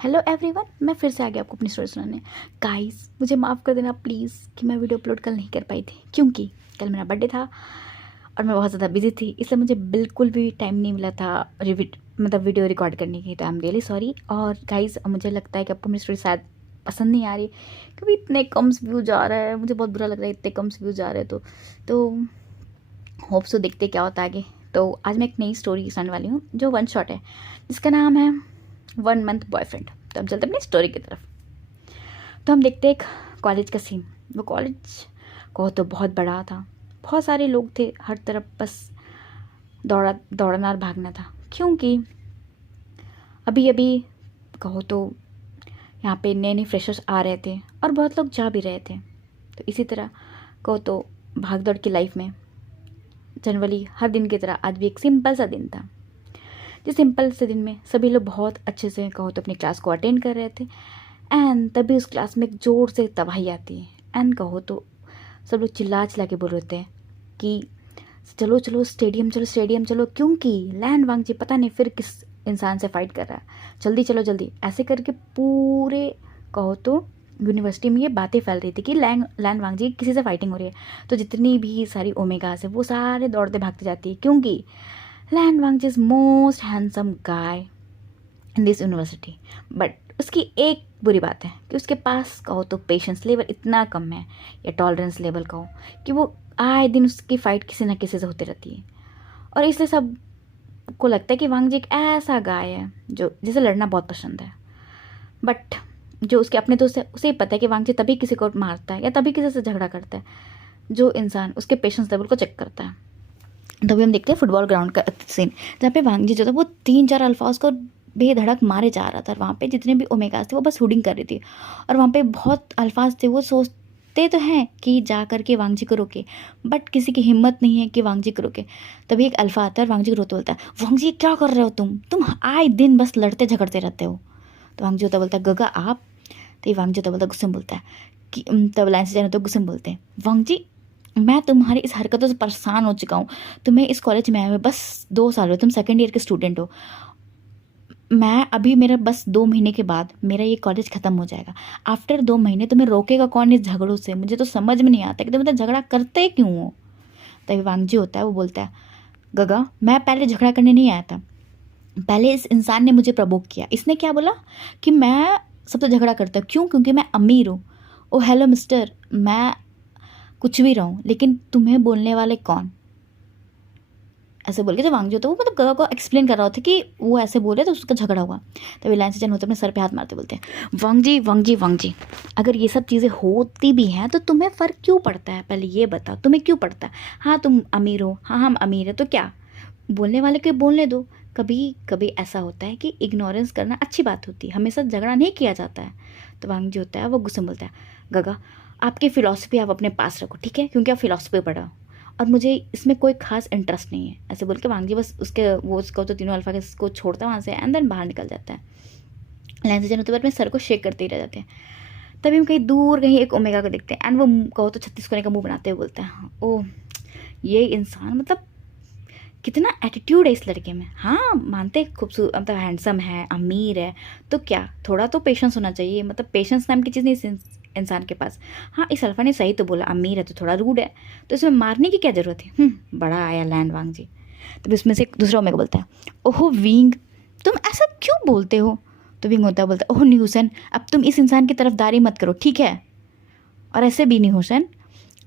Hello everyone, मैं फिर से आ गया आपको अपनी स्टोरी सुनाने। गाइस, मुझे माफ़ कर देना प्लीज़ कि मैं वीडियो अपलोड कल नहीं कर पाई थी, क्योंकि कल मेरा बर्थडे था और मैं बहुत ज़्यादा बिजी थी, इसलिए मुझे बिल्कुल भी टाइम नहीं मिला था वीडियो रिकॉर्ड करने की। तो आई एम रियली सॉरी। और गाइस, मुझे लगता है कि आपको मेरी स्टोरी शायद पसंद नहीं आ रही, क्योंकि इतने कम व्यूज आ रहा है। मुझे बहुत बुरा लग रहा है, इतने कम व्यूज आ रहे हैं। तो होप सो देखते क्या होता है आगे। तो आज मैं एक नई स्टोरी सुनाने वाली हूँ जो वन शॉट है, जिसका नाम है 1 मंथ बॉयफ्रेंड। तो हम चलते अपनी स्टोरी की तरफ। तो हम देखते एक कॉलेज का सीन। वो कॉलेज को तो बहुत बड़ा था, बहुत सारे लोग थे, हर तरफ बस दौड़ना और भागना था, क्योंकि अभी अभी कहो तो यहाँ पे नए नए फ्रेशर्स आ रहे थे और बहुत लोग जा भी रहे थे। तो इसी तरह कहो तो भाग दौड़ की लाइफ में जनरली हर दिन की तरह आज भी एक सिंपल सा दिन था। जिस सिंपल से दिन में सभी लोग बहुत अच्छे से कहो तो अपनी क्लास को अटेंड कर रहे थे, एंड तभी उस क्लास में एक ज़ोर से तबाही आती है। एंड कहो तो सब लोग चिल्ला चिल्ला के बोल रहे थे कि चलो चलो स्टेडियम चलो, स्टेडियम चलो, क्योंकि लैंड वांगजी पता नहीं फिर किस इंसान से फाइट कर रहा है, जल्दी चलो जल्दी। ऐसे करके पूरे कहो तो यूनिवर्सिटी में ये बातें फैल रही थी कि लैंड वांगजी किसी से फाइटिंग हो रही है। तो जितनी भी सारी ओमेगास है वो सारे दौड़ते भागते जाती है, क्योंकि Lan Wangji is most handsome guy in this university. But उसकी एक बुरी बात है कि उसके पास कहो तो पेशेंस लेवल इतना कम है, या टॉलरेंस लेवल कहो, कि वो आए दिन उसकी फ़ाइट किसी ना किसी से होती रहती है। और इसलिए सबको लगता है कि वांगजी एक ऐसा गाय है जो जिसे लड़ना बहुत पसंद है। बट जो उसके अपने दोस्त है उसे ही पता है कि वांगजी तभी किसी को मारता है या तभी किसी से झगड़ा करता है जो इंसान उसके पेशेंस लेवल को चेक करता है। तभी हम देखते हैं फुटबॉल ग्राउंड का सीन, जहाँ पे वांगजी जो था वो 3-4 अल्फाज को बेधड़क मारे जा रहा था। और वहाँ पे जितने भी ओमेगास थे वो बस हुडिंग कर रही थी, और वहाँ पे बहुत अल्फाज थे वो सोचते तो हैं कि जा करके वांगजी को रोके, बट किसी की हिम्मत नहीं है कि वांगजी को रोके। तभी एक अल्फा आता है और वांगजी को रोते बोलता है, वांगजी क्या कर रहे हो तुम आए दिन बस लड़ते झगड़ते रहते हो। तो वांगजी होता बोलता है, गगा आप। तो ये वांगजी होता बोलता गुस्से में बोलता है कि तब लाइन से जाने तो गुस्से में बोलते हैं, वांगजी मैं तुम्हारी इस हरकतों से परेशान हो चुका हूँ। तुम्हें इस कॉलेज में आए हुए बस 2 साल हुए, तुम सेकेंड ईयर के स्टूडेंट हो। मैं अभी मेरा बस 2 महीने के बाद मेरा ये कॉलेज ख़त्म हो जाएगा। आफ्टर 2 महीने तुम्हें रोकेगा कौन इस झगड़ों से? मुझे तो समझ में नहीं आता कि तुम इतना झगड़ा करते क्यों हो। तभी वांगजी होता है वो बोलता है, गगा मैं पहले झगड़ा करने नहीं आया था, पहले इस इंसान ने मुझे प्रवोक किया। इसने क्या बोला कि मैं सबसे झगड़ा करता हूँ, क्यों? क्योंकि मैं अमीर हूँ। ओ हेलो मिस्टर, मैं कुछ भी रहूँ लेकिन तुम्हें बोलने वाले कौन? ऐसे बोल के जो वांगजी होता है वो मतलब गगा को एक्सप्लेन कर रहा होता है कि वो ऐसे बोले तो उसका झगड़ा हुआ। तभी लाइन से जन होते अपने सर पे हाथ मारते बोलते हैं, वांगजी वांगजी वांगजी, अगर ये सब चीज़ें होती भी हैं तो तुम्हें फ़र्क क्यों पड़ता है? पहले ये बताओ तुम्हें क्यों पड़ता है? हाँ तुम अमीर हो, हाँ हम अमीर है, तो क्या, बोलने वाले को बोलने दो। कभी कभी ऐसा होता है कि इग्नोरेंस करना अच्छी बात होती है, हमेशा झगड़ा नहीं किया जाता है। तो वांगजी होता है वो गुस्से में बोलता है, गगा आपकी फ़िलॉसफी आप अपने पास रखो, ठीक है, क्योंकि आप फ़िलॉसफी पढ़ो और मुझे इसमें कोई खास इंटरेस्ट नहीं है। ऐसे बोल के वांगजी बस उसके वो उसको तो तीनों अल्फा के को छोड़ता है वहाँ से, एंड देन बाहर निकल जाता है। लाइन से जन होते अपने सर को शेक करते ही रह जाते हैं। तभी हम कहीं दूर कहीं एक ओमेगा को देखते हैं, एंड वो कहो तो 36 कोने का मुंह बनाते हुए बोलता है, ओह ये इंसान मतलब कितना एटीट्यूड है इस लड़के में। हाँ मानते खूबसूरत मतलब हैंडसम है, अमीर है, तो क्या थोड़ा तो पेशेंस होना चाहिए, मतलब पेशेंस नाम की चीज़ नहीं इस इंसान के पास। हाँ इस अल्फा ने सही तो बोला, अमीर है तो थोड़ा रूड है, तो इसमें मारने की क्या ज़रूरत है? बड़ा आया लैंड वांगजी। तब इसमें से एक दूसरा ओमेगा बोलता है, ओहो विंग तुम ऐसा क्यों बोलते हो? तो विंग होता है बोलता है, ओह न्यूसन अब तुम इस इंसान की तरफदारी मत करो, ठीक है? और ऐसे भी नहीं हुसैन,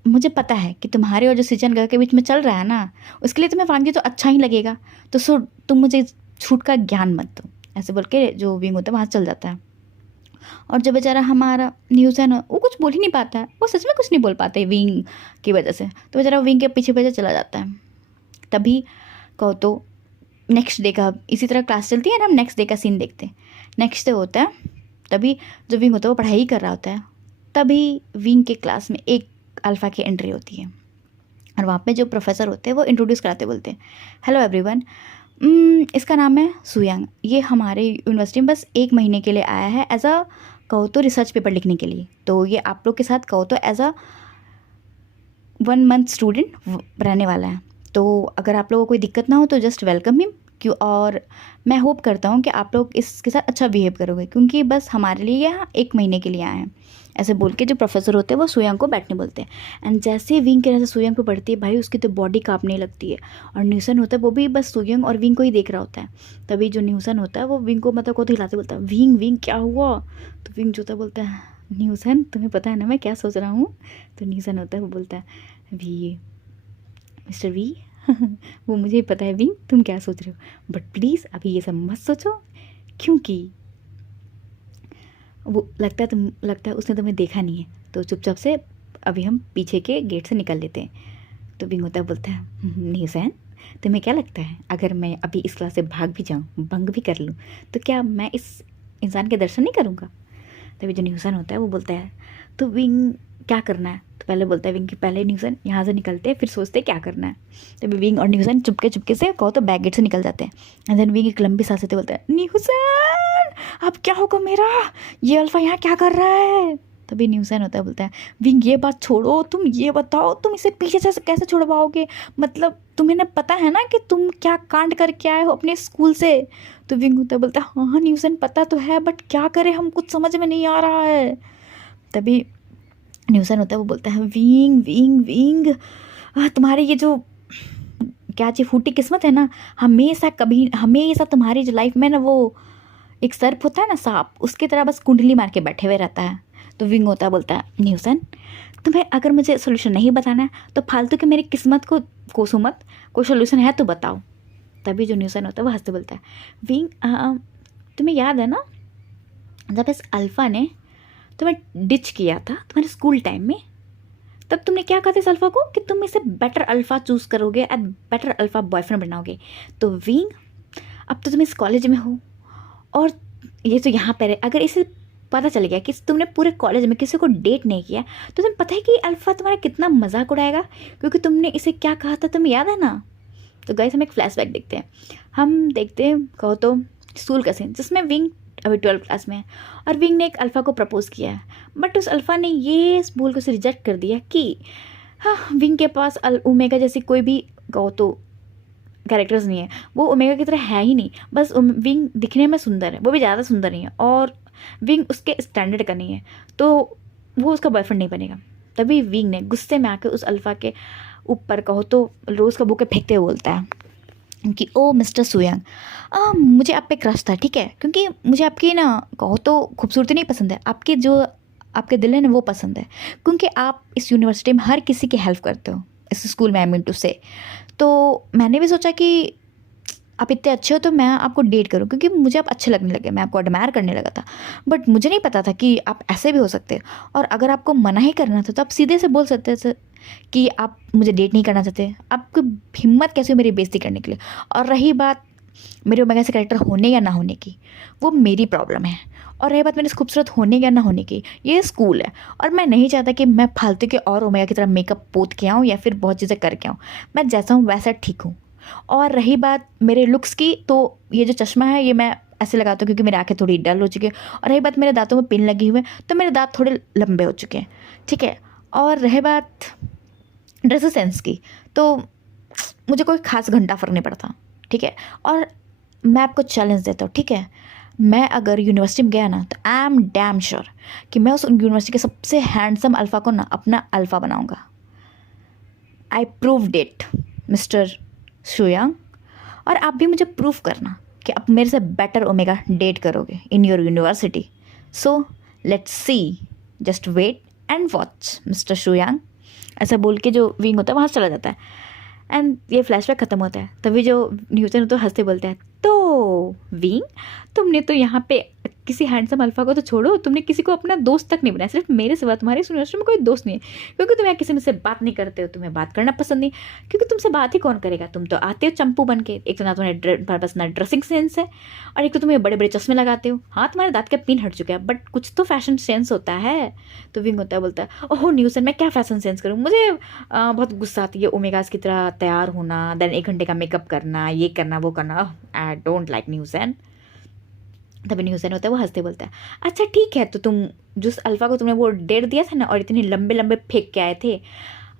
मुझे पता है कि तुम्हारे और जो सिजन गा के बीच में चल रहा है ना, उसके लिए तुम्हें वांगी तो अच्छा ही लगेगा, तो सो तुम मुझे छूट का ज्ञान मत दो। ऐसे बोल के जो विंग होता है वहाँ चल जाता है। और जो बेचारा हमारा न्यूज़ है ना वो कुछ बोल ही नहीं पाता है, वो सच में कुछ नहीं बोल पाता है विंग की वजह से, तो बेचारा विंग के पीछे पीछे चला जाता है। तभी कहो तो नेक्स्ट डे का इसी तरह क्लास चलती है ना, हम नेक्स्ट डे का सीन देखते हैं। नेक्स्ट डे होता है, तभी जो विंग होता है वो पढ़ाई कर रहा होता है। तभी विंग के क्लास में एक अल्फ़ा की एंट्री होती है, और वहाँ पे जो प्रोफेसर होते हैं वो इंट्रोड्यूस कराते बोलते हैं, हेलो एवरीवन, इसका नाम है सुयांग, ये हमारे यूनिवर्सिटी में बस 1 महीने के लिए आया है एज अ कहो तो रिसर्च पेपर लिखने के लिए, तो ये आप लोग के साथ कहो तो एज अ 1 मंथ स्टूडेंट रहने वाला है। तो अगर आप लोगों को कोई दिक्कत ना हो तो जस्ट वेलकम हिम, क्यों, और मैं होप करता हूँ कि आप लोग इसके साथ अच्छा बिहेव करोगे, क्योंकि बस हमारे लिए यहाँ 1 महीने के लिए आए हैं। ऐसे बोल के जो प्रोफेसर होते हैं वो सुयांग को बैठने बोलते हैं। एंड जैसे विंग के नज़र सुयांग पे पड़ती है भाई, उसकी तो बॉडी कांपने लगती है। और न्यूसन होता है वो भी बस सुयांग और विंग को ही देख रहा होता है। तभी जो न्यूसन होता है वो विंग को मतलब को तो हिलाते बोलता है, विंग विंग क्या हुआ? तो विंग जो होता है बोलता है, न्यूसन तुम्हें पता है ना मैं क्या सोच रहा हूँ? तो न्यूसन होता है वो बोलता है, वी मिस्टर वी वो मुझे पता है विंग तुम क्या सोच रहे हो, बट प्लीज़ अभी ये सब मत सोचो, क्योंकि वो लगता है उसने तुम्हें देखा नहीं है, तो चुपचाप से अभी हम पीछे के गेट से निकल लेते हैं। तो विंग होता है बोलता है, न्यूसन तुम्हें क्या लगता है अगर मैं अभी इस क्लास से भाग भी जाऊँ, भंग भी कर लूँ, तो क्या मैं इस इंसान के दर्शन नहीं करूँगा? तभी जो न्यूसन होता है वो बोलता है, तो विंग क्या करना है? तो पहले बोलता है विंग कि पहले न्यूसन यहाँ से निकलते हैं, फिर सोचते हैं क्या करना है। तभी विंग और न्यूसन चुपके से कहो तो बैक गेट से निकल जाते हैं। एंड देन विंग एक लंबी सांस लेते बोलता है, न्यूसन अब क्या होगा मेरा, ये अल्फा यहाँ क्या कर रहा है? तभी न्यूसन होता है बोलता है, विंग ये बात छोड़ो, तुम ये बताओ तुम इसे पीछे से कैसे छुड़वाओगे, मतलब तुम्हें ना पता है ना कि तुम क्या कांड करके आए हो अपने स्कूल से? तो विंग होता है बोलता है, हाँ न्यूसन पता तो है, बट क्या करें, हम कुछ समझ में नहीं आ रहा है। तभी न्यूसन होता है वो बोलता है, विंग विंग विंग तुम्हारी ये जो क्या चीज़ फूटी किस्मत है ना, हमेशा तुम्हारी जो लाइफ में ना वो एक सर्प होता है ना सांप, उसकी तरह बस कुंडली मार के बैठे हुए रहता है। तो विंग होता है बोलता है, न्यूसन तुम्हें अगर मुझे सोल्यूशन नहीं बताना है तो फालतू के मेरी किस्मत को कोसो मत, कोई सोल्यूशन है तो बताओ। तभी जो न्यूसन होता है वो हंसते बोलता है, विंग तुम्हें याद है ना जब इस अल्फ़ा ने तुम्हें डिच किया था तुम्हारे स्कूल टाइम में, तब तुमने क्या कहा था इस अल्फ़ा को कि तुम इसे बेटर अल्फ़ा चूज़ करोगे एंड बेटर अल्फ़ा बॉयफ्रेंड बनाओगे। तो विंग अब तो तुम इस कॉलेज में हो और ये तो यहाँ पर है, अगर इसे पता चल गया कि तुमने पूरे कॉलेज में किसी को डेट नहीं किया तो तुम्हें पता है कि अल्फ़ा तुम्हारा कितना मजाक उड़ाएगा, क्योंकि तुमने इसे क्या कहा था तुम्हें याद है ना? तो गाइस हम एक फ्लैशबैक देखते हैं, हम देखते हैं कहो तो स्कूल का सीन जिसमें विंग अभी 12th क्लास में है और विंग ने एक अल्फ़ा को प्रपोज़ किया है, बट उस अल्फ़ा ने ये बोल कर उसे रिजेक्ट कर दिया कि हाँ विंग के पास ओमेगा जैसी कोई भी कहो तो कैरेक्टर्स नहीं है, वो ओमेगा की तरह है ही नहीं, बस विंग दिखने में सुंदर है, वो भी ज़्यादा सुंदर नहीं है, और विंग उसके स्टैंडर्ड का नहीं है, तो वो उसका बॉयफ्रेंड नहीं बनेगा। तभी विंग ने गुस्से में आकर उस अल्फ़ा के ऊपर कहो तो रोज़ का बुके फेंकते हुए बोलता है कि ओ मिस्टर सुयांग, मुझे आप पे क्रश था, ठीक है, क्योंकि मुझे आपकी ना कहो तो खूबसूरती नहीं पसंद है, आपकी जो आपके दिल है ना वो पसंद है, क्योंकि आप इस यूनिवर्सिटी में हर किसी की हेल्प करते हो, इस स्कूल में आई मीन टू से। तो मैंने भी सोचा कि आप इतने अच्छे हो तो मैं आपको डेट करूं, क्योंकि मुझे आप अच्छे लगने लगे, मैं आपको एडमायर करने लगा था, बट मुझे नहीं पता था कि आप ऐसे भी हो सकते। और अगर आपको मना ही करना था तो आप सीधे से बोल सकते थे कि आप मुझे डेट नहीं करना चाहते, आपको हिम्मत कैसे हुई मेरी बेइज्जती करने के लिए? और रही बात मेरे ओमेगा से कैरेक्टर होने या ना होने की, वो मेरी प्रॉब्लम है, और रही बात मेरे से खूबसूरत होने या ना होने की, ये स्कूल है, और मैं नहीं चाहता कि मैं फालतू के और ओमेगा की तरह मेकअप पोत के आऊँ या फिर बहुत चीज़ें करके आऊँ, मैं जैसा हूँ वैसा ठीक हूँ। और रही बात मेरे लुक्स की, तो ये जो चश्मा है ये मैं ऐसे लगाता हूँ क्योंकि मेरी आंखें थोड़ी डल हो चुकी है, और रही बात मेरे दांतों में पिन लगी हुई है तो मेरे दांत थोड़े लंबे हो चुके हैं, ठीक है। और रही बात ड्रेस सेंस की, तो मुझे कोई खास घंटा फ़र्क नहीं पड़ता, ठीक है। और मैं आपको चैलेंज देता हूँ, ठीक है, मैं अगर यूनिवर्सिटी में गया ना तो आई एम डैम श्योर कि मैं उस यूनिवर्सिटी के सबसे हैंडसम अल्फ़ा को ना अपना अल्फ़ा बनाऊंगा। आई प्रूव्ड इट मिस्टर सुयांग, और आप भी मुझे प्रूव करना कि आप मेरे से बेटर ओमेगा डेट करोगे in your university. So let's see, just wait and watch mister Suyang. ऐसा बोल के जो विंग होता है वहाँ चला जाता है, एंड ये फ्लैशबैक ख़त्म होता है। तभी जो न्यूटन तो हंसते बोलते हैं, तो विंग तुमने तो यहाँ पे किसी हैंडसम अल्फ़ा को तो छोड़ो, तुमने किसी को अपना दोस्त तक नहीं बनाया, सिर्फ मेरे सिवा तुम्हारे इस यूनिवर्सिटी में कोई दोस्त नहीं है, क्योंकि तुम यहाँ किसी में से बात नहीं करते हो, तुम्हें बात करना पसंद नहीं, क्योंकि तुमसे बात ही कौन करेगा, तुम तो आते हो चंपू बन के, एक तो ना तुम्हारे पास ना ड्रेसिंग सेंस है, और एक तो तुम्हें बड़े बड़े चश्मे लगाते हो, हाँ तुम्हारे दांत के पिन हट चुके हैं, बट कुछ तो फैशन सेंस होता है। तो विंग होता है बोलता है, ओहो न्यूसन मैं क्या फैशन सेंस करूँ, मुझे बहुत गुस्सा आती है ओमेगास की तरह तैयार होना, देन 1 घंटे का मेकअप करना, ये करना वो करना, आई डोंट लाइक न्यूसन। तभी न्यूसन होता है वो हंसते बोलता है, अच्छा ठीक है, तो तुम जिस अल्फ़ा को तुमने वो डेट दिया था ना और इतने लंबे लंबे फेंक के आए थे,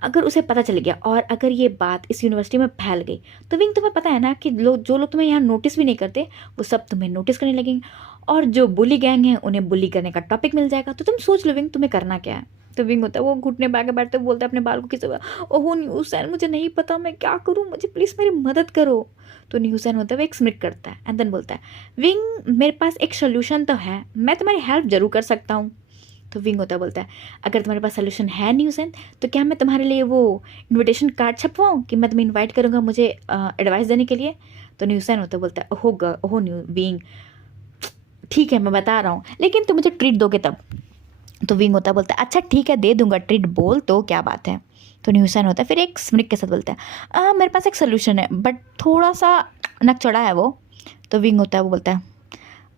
अगर उसे पता चल गया और अगर ये बात इस यूनिवर्सिटी में फैल गई तो विंग तुम्हें पता है ना कि जो लोग तुम्हें यहाँ नोटिस भी नहीं करते वो सब तुम्हें नोटिस करने लगेंगे, और जो बुली गैंग है उन्हें बुली करने का टॉपिक मिल जाएगा। तो तुम सोच लो विंग तुम्हें करना क्या है। तो विंग होता है वो घुटने पे आके बैठते बोलता है अपने बाल को किसी, ओहो न्यूज़, मुझे नहीं पता मैं क्या करूँ, मुझे प्लीज़ मेरी मदद करो। तो न्यूज़ होता है वो एक स्मिट करता है एंड देन बोलता है विंग मेरे पास एक सोल्यूशन तो है, मैं तुम्हारी हेल्प जरूर कर सकता हूँ। तो विंग होता बोलता है अगर तुम्हारे पास सोल्यूशन है न्यूज़न तो क्या मैं तुम्हारे लिए वो इनविटेशन कार्ड छपवाऊँ कि मैं तुम्हें इनवाइट करूँगा मुझे एडवाइस देने के लिए। तो न्यूज़न होता बोलता है ओहो न्यू विंग ठीक है मैं बता रहा हूँ, लेकिन तुम मुझे ट्रीट दोगे तब। तो विंग होता बोलता है अच्छा ठीक है दे दूंगा ट्रीट, बोल तो क्या बात है। तो न्यूसन होता है फिर एक स्मिक के साथ बोलता है मेरे पास एक सोल्यूशन है बट थोड़ा सा नक चढ़ा है वो। तो विंग होता है वो बोलता है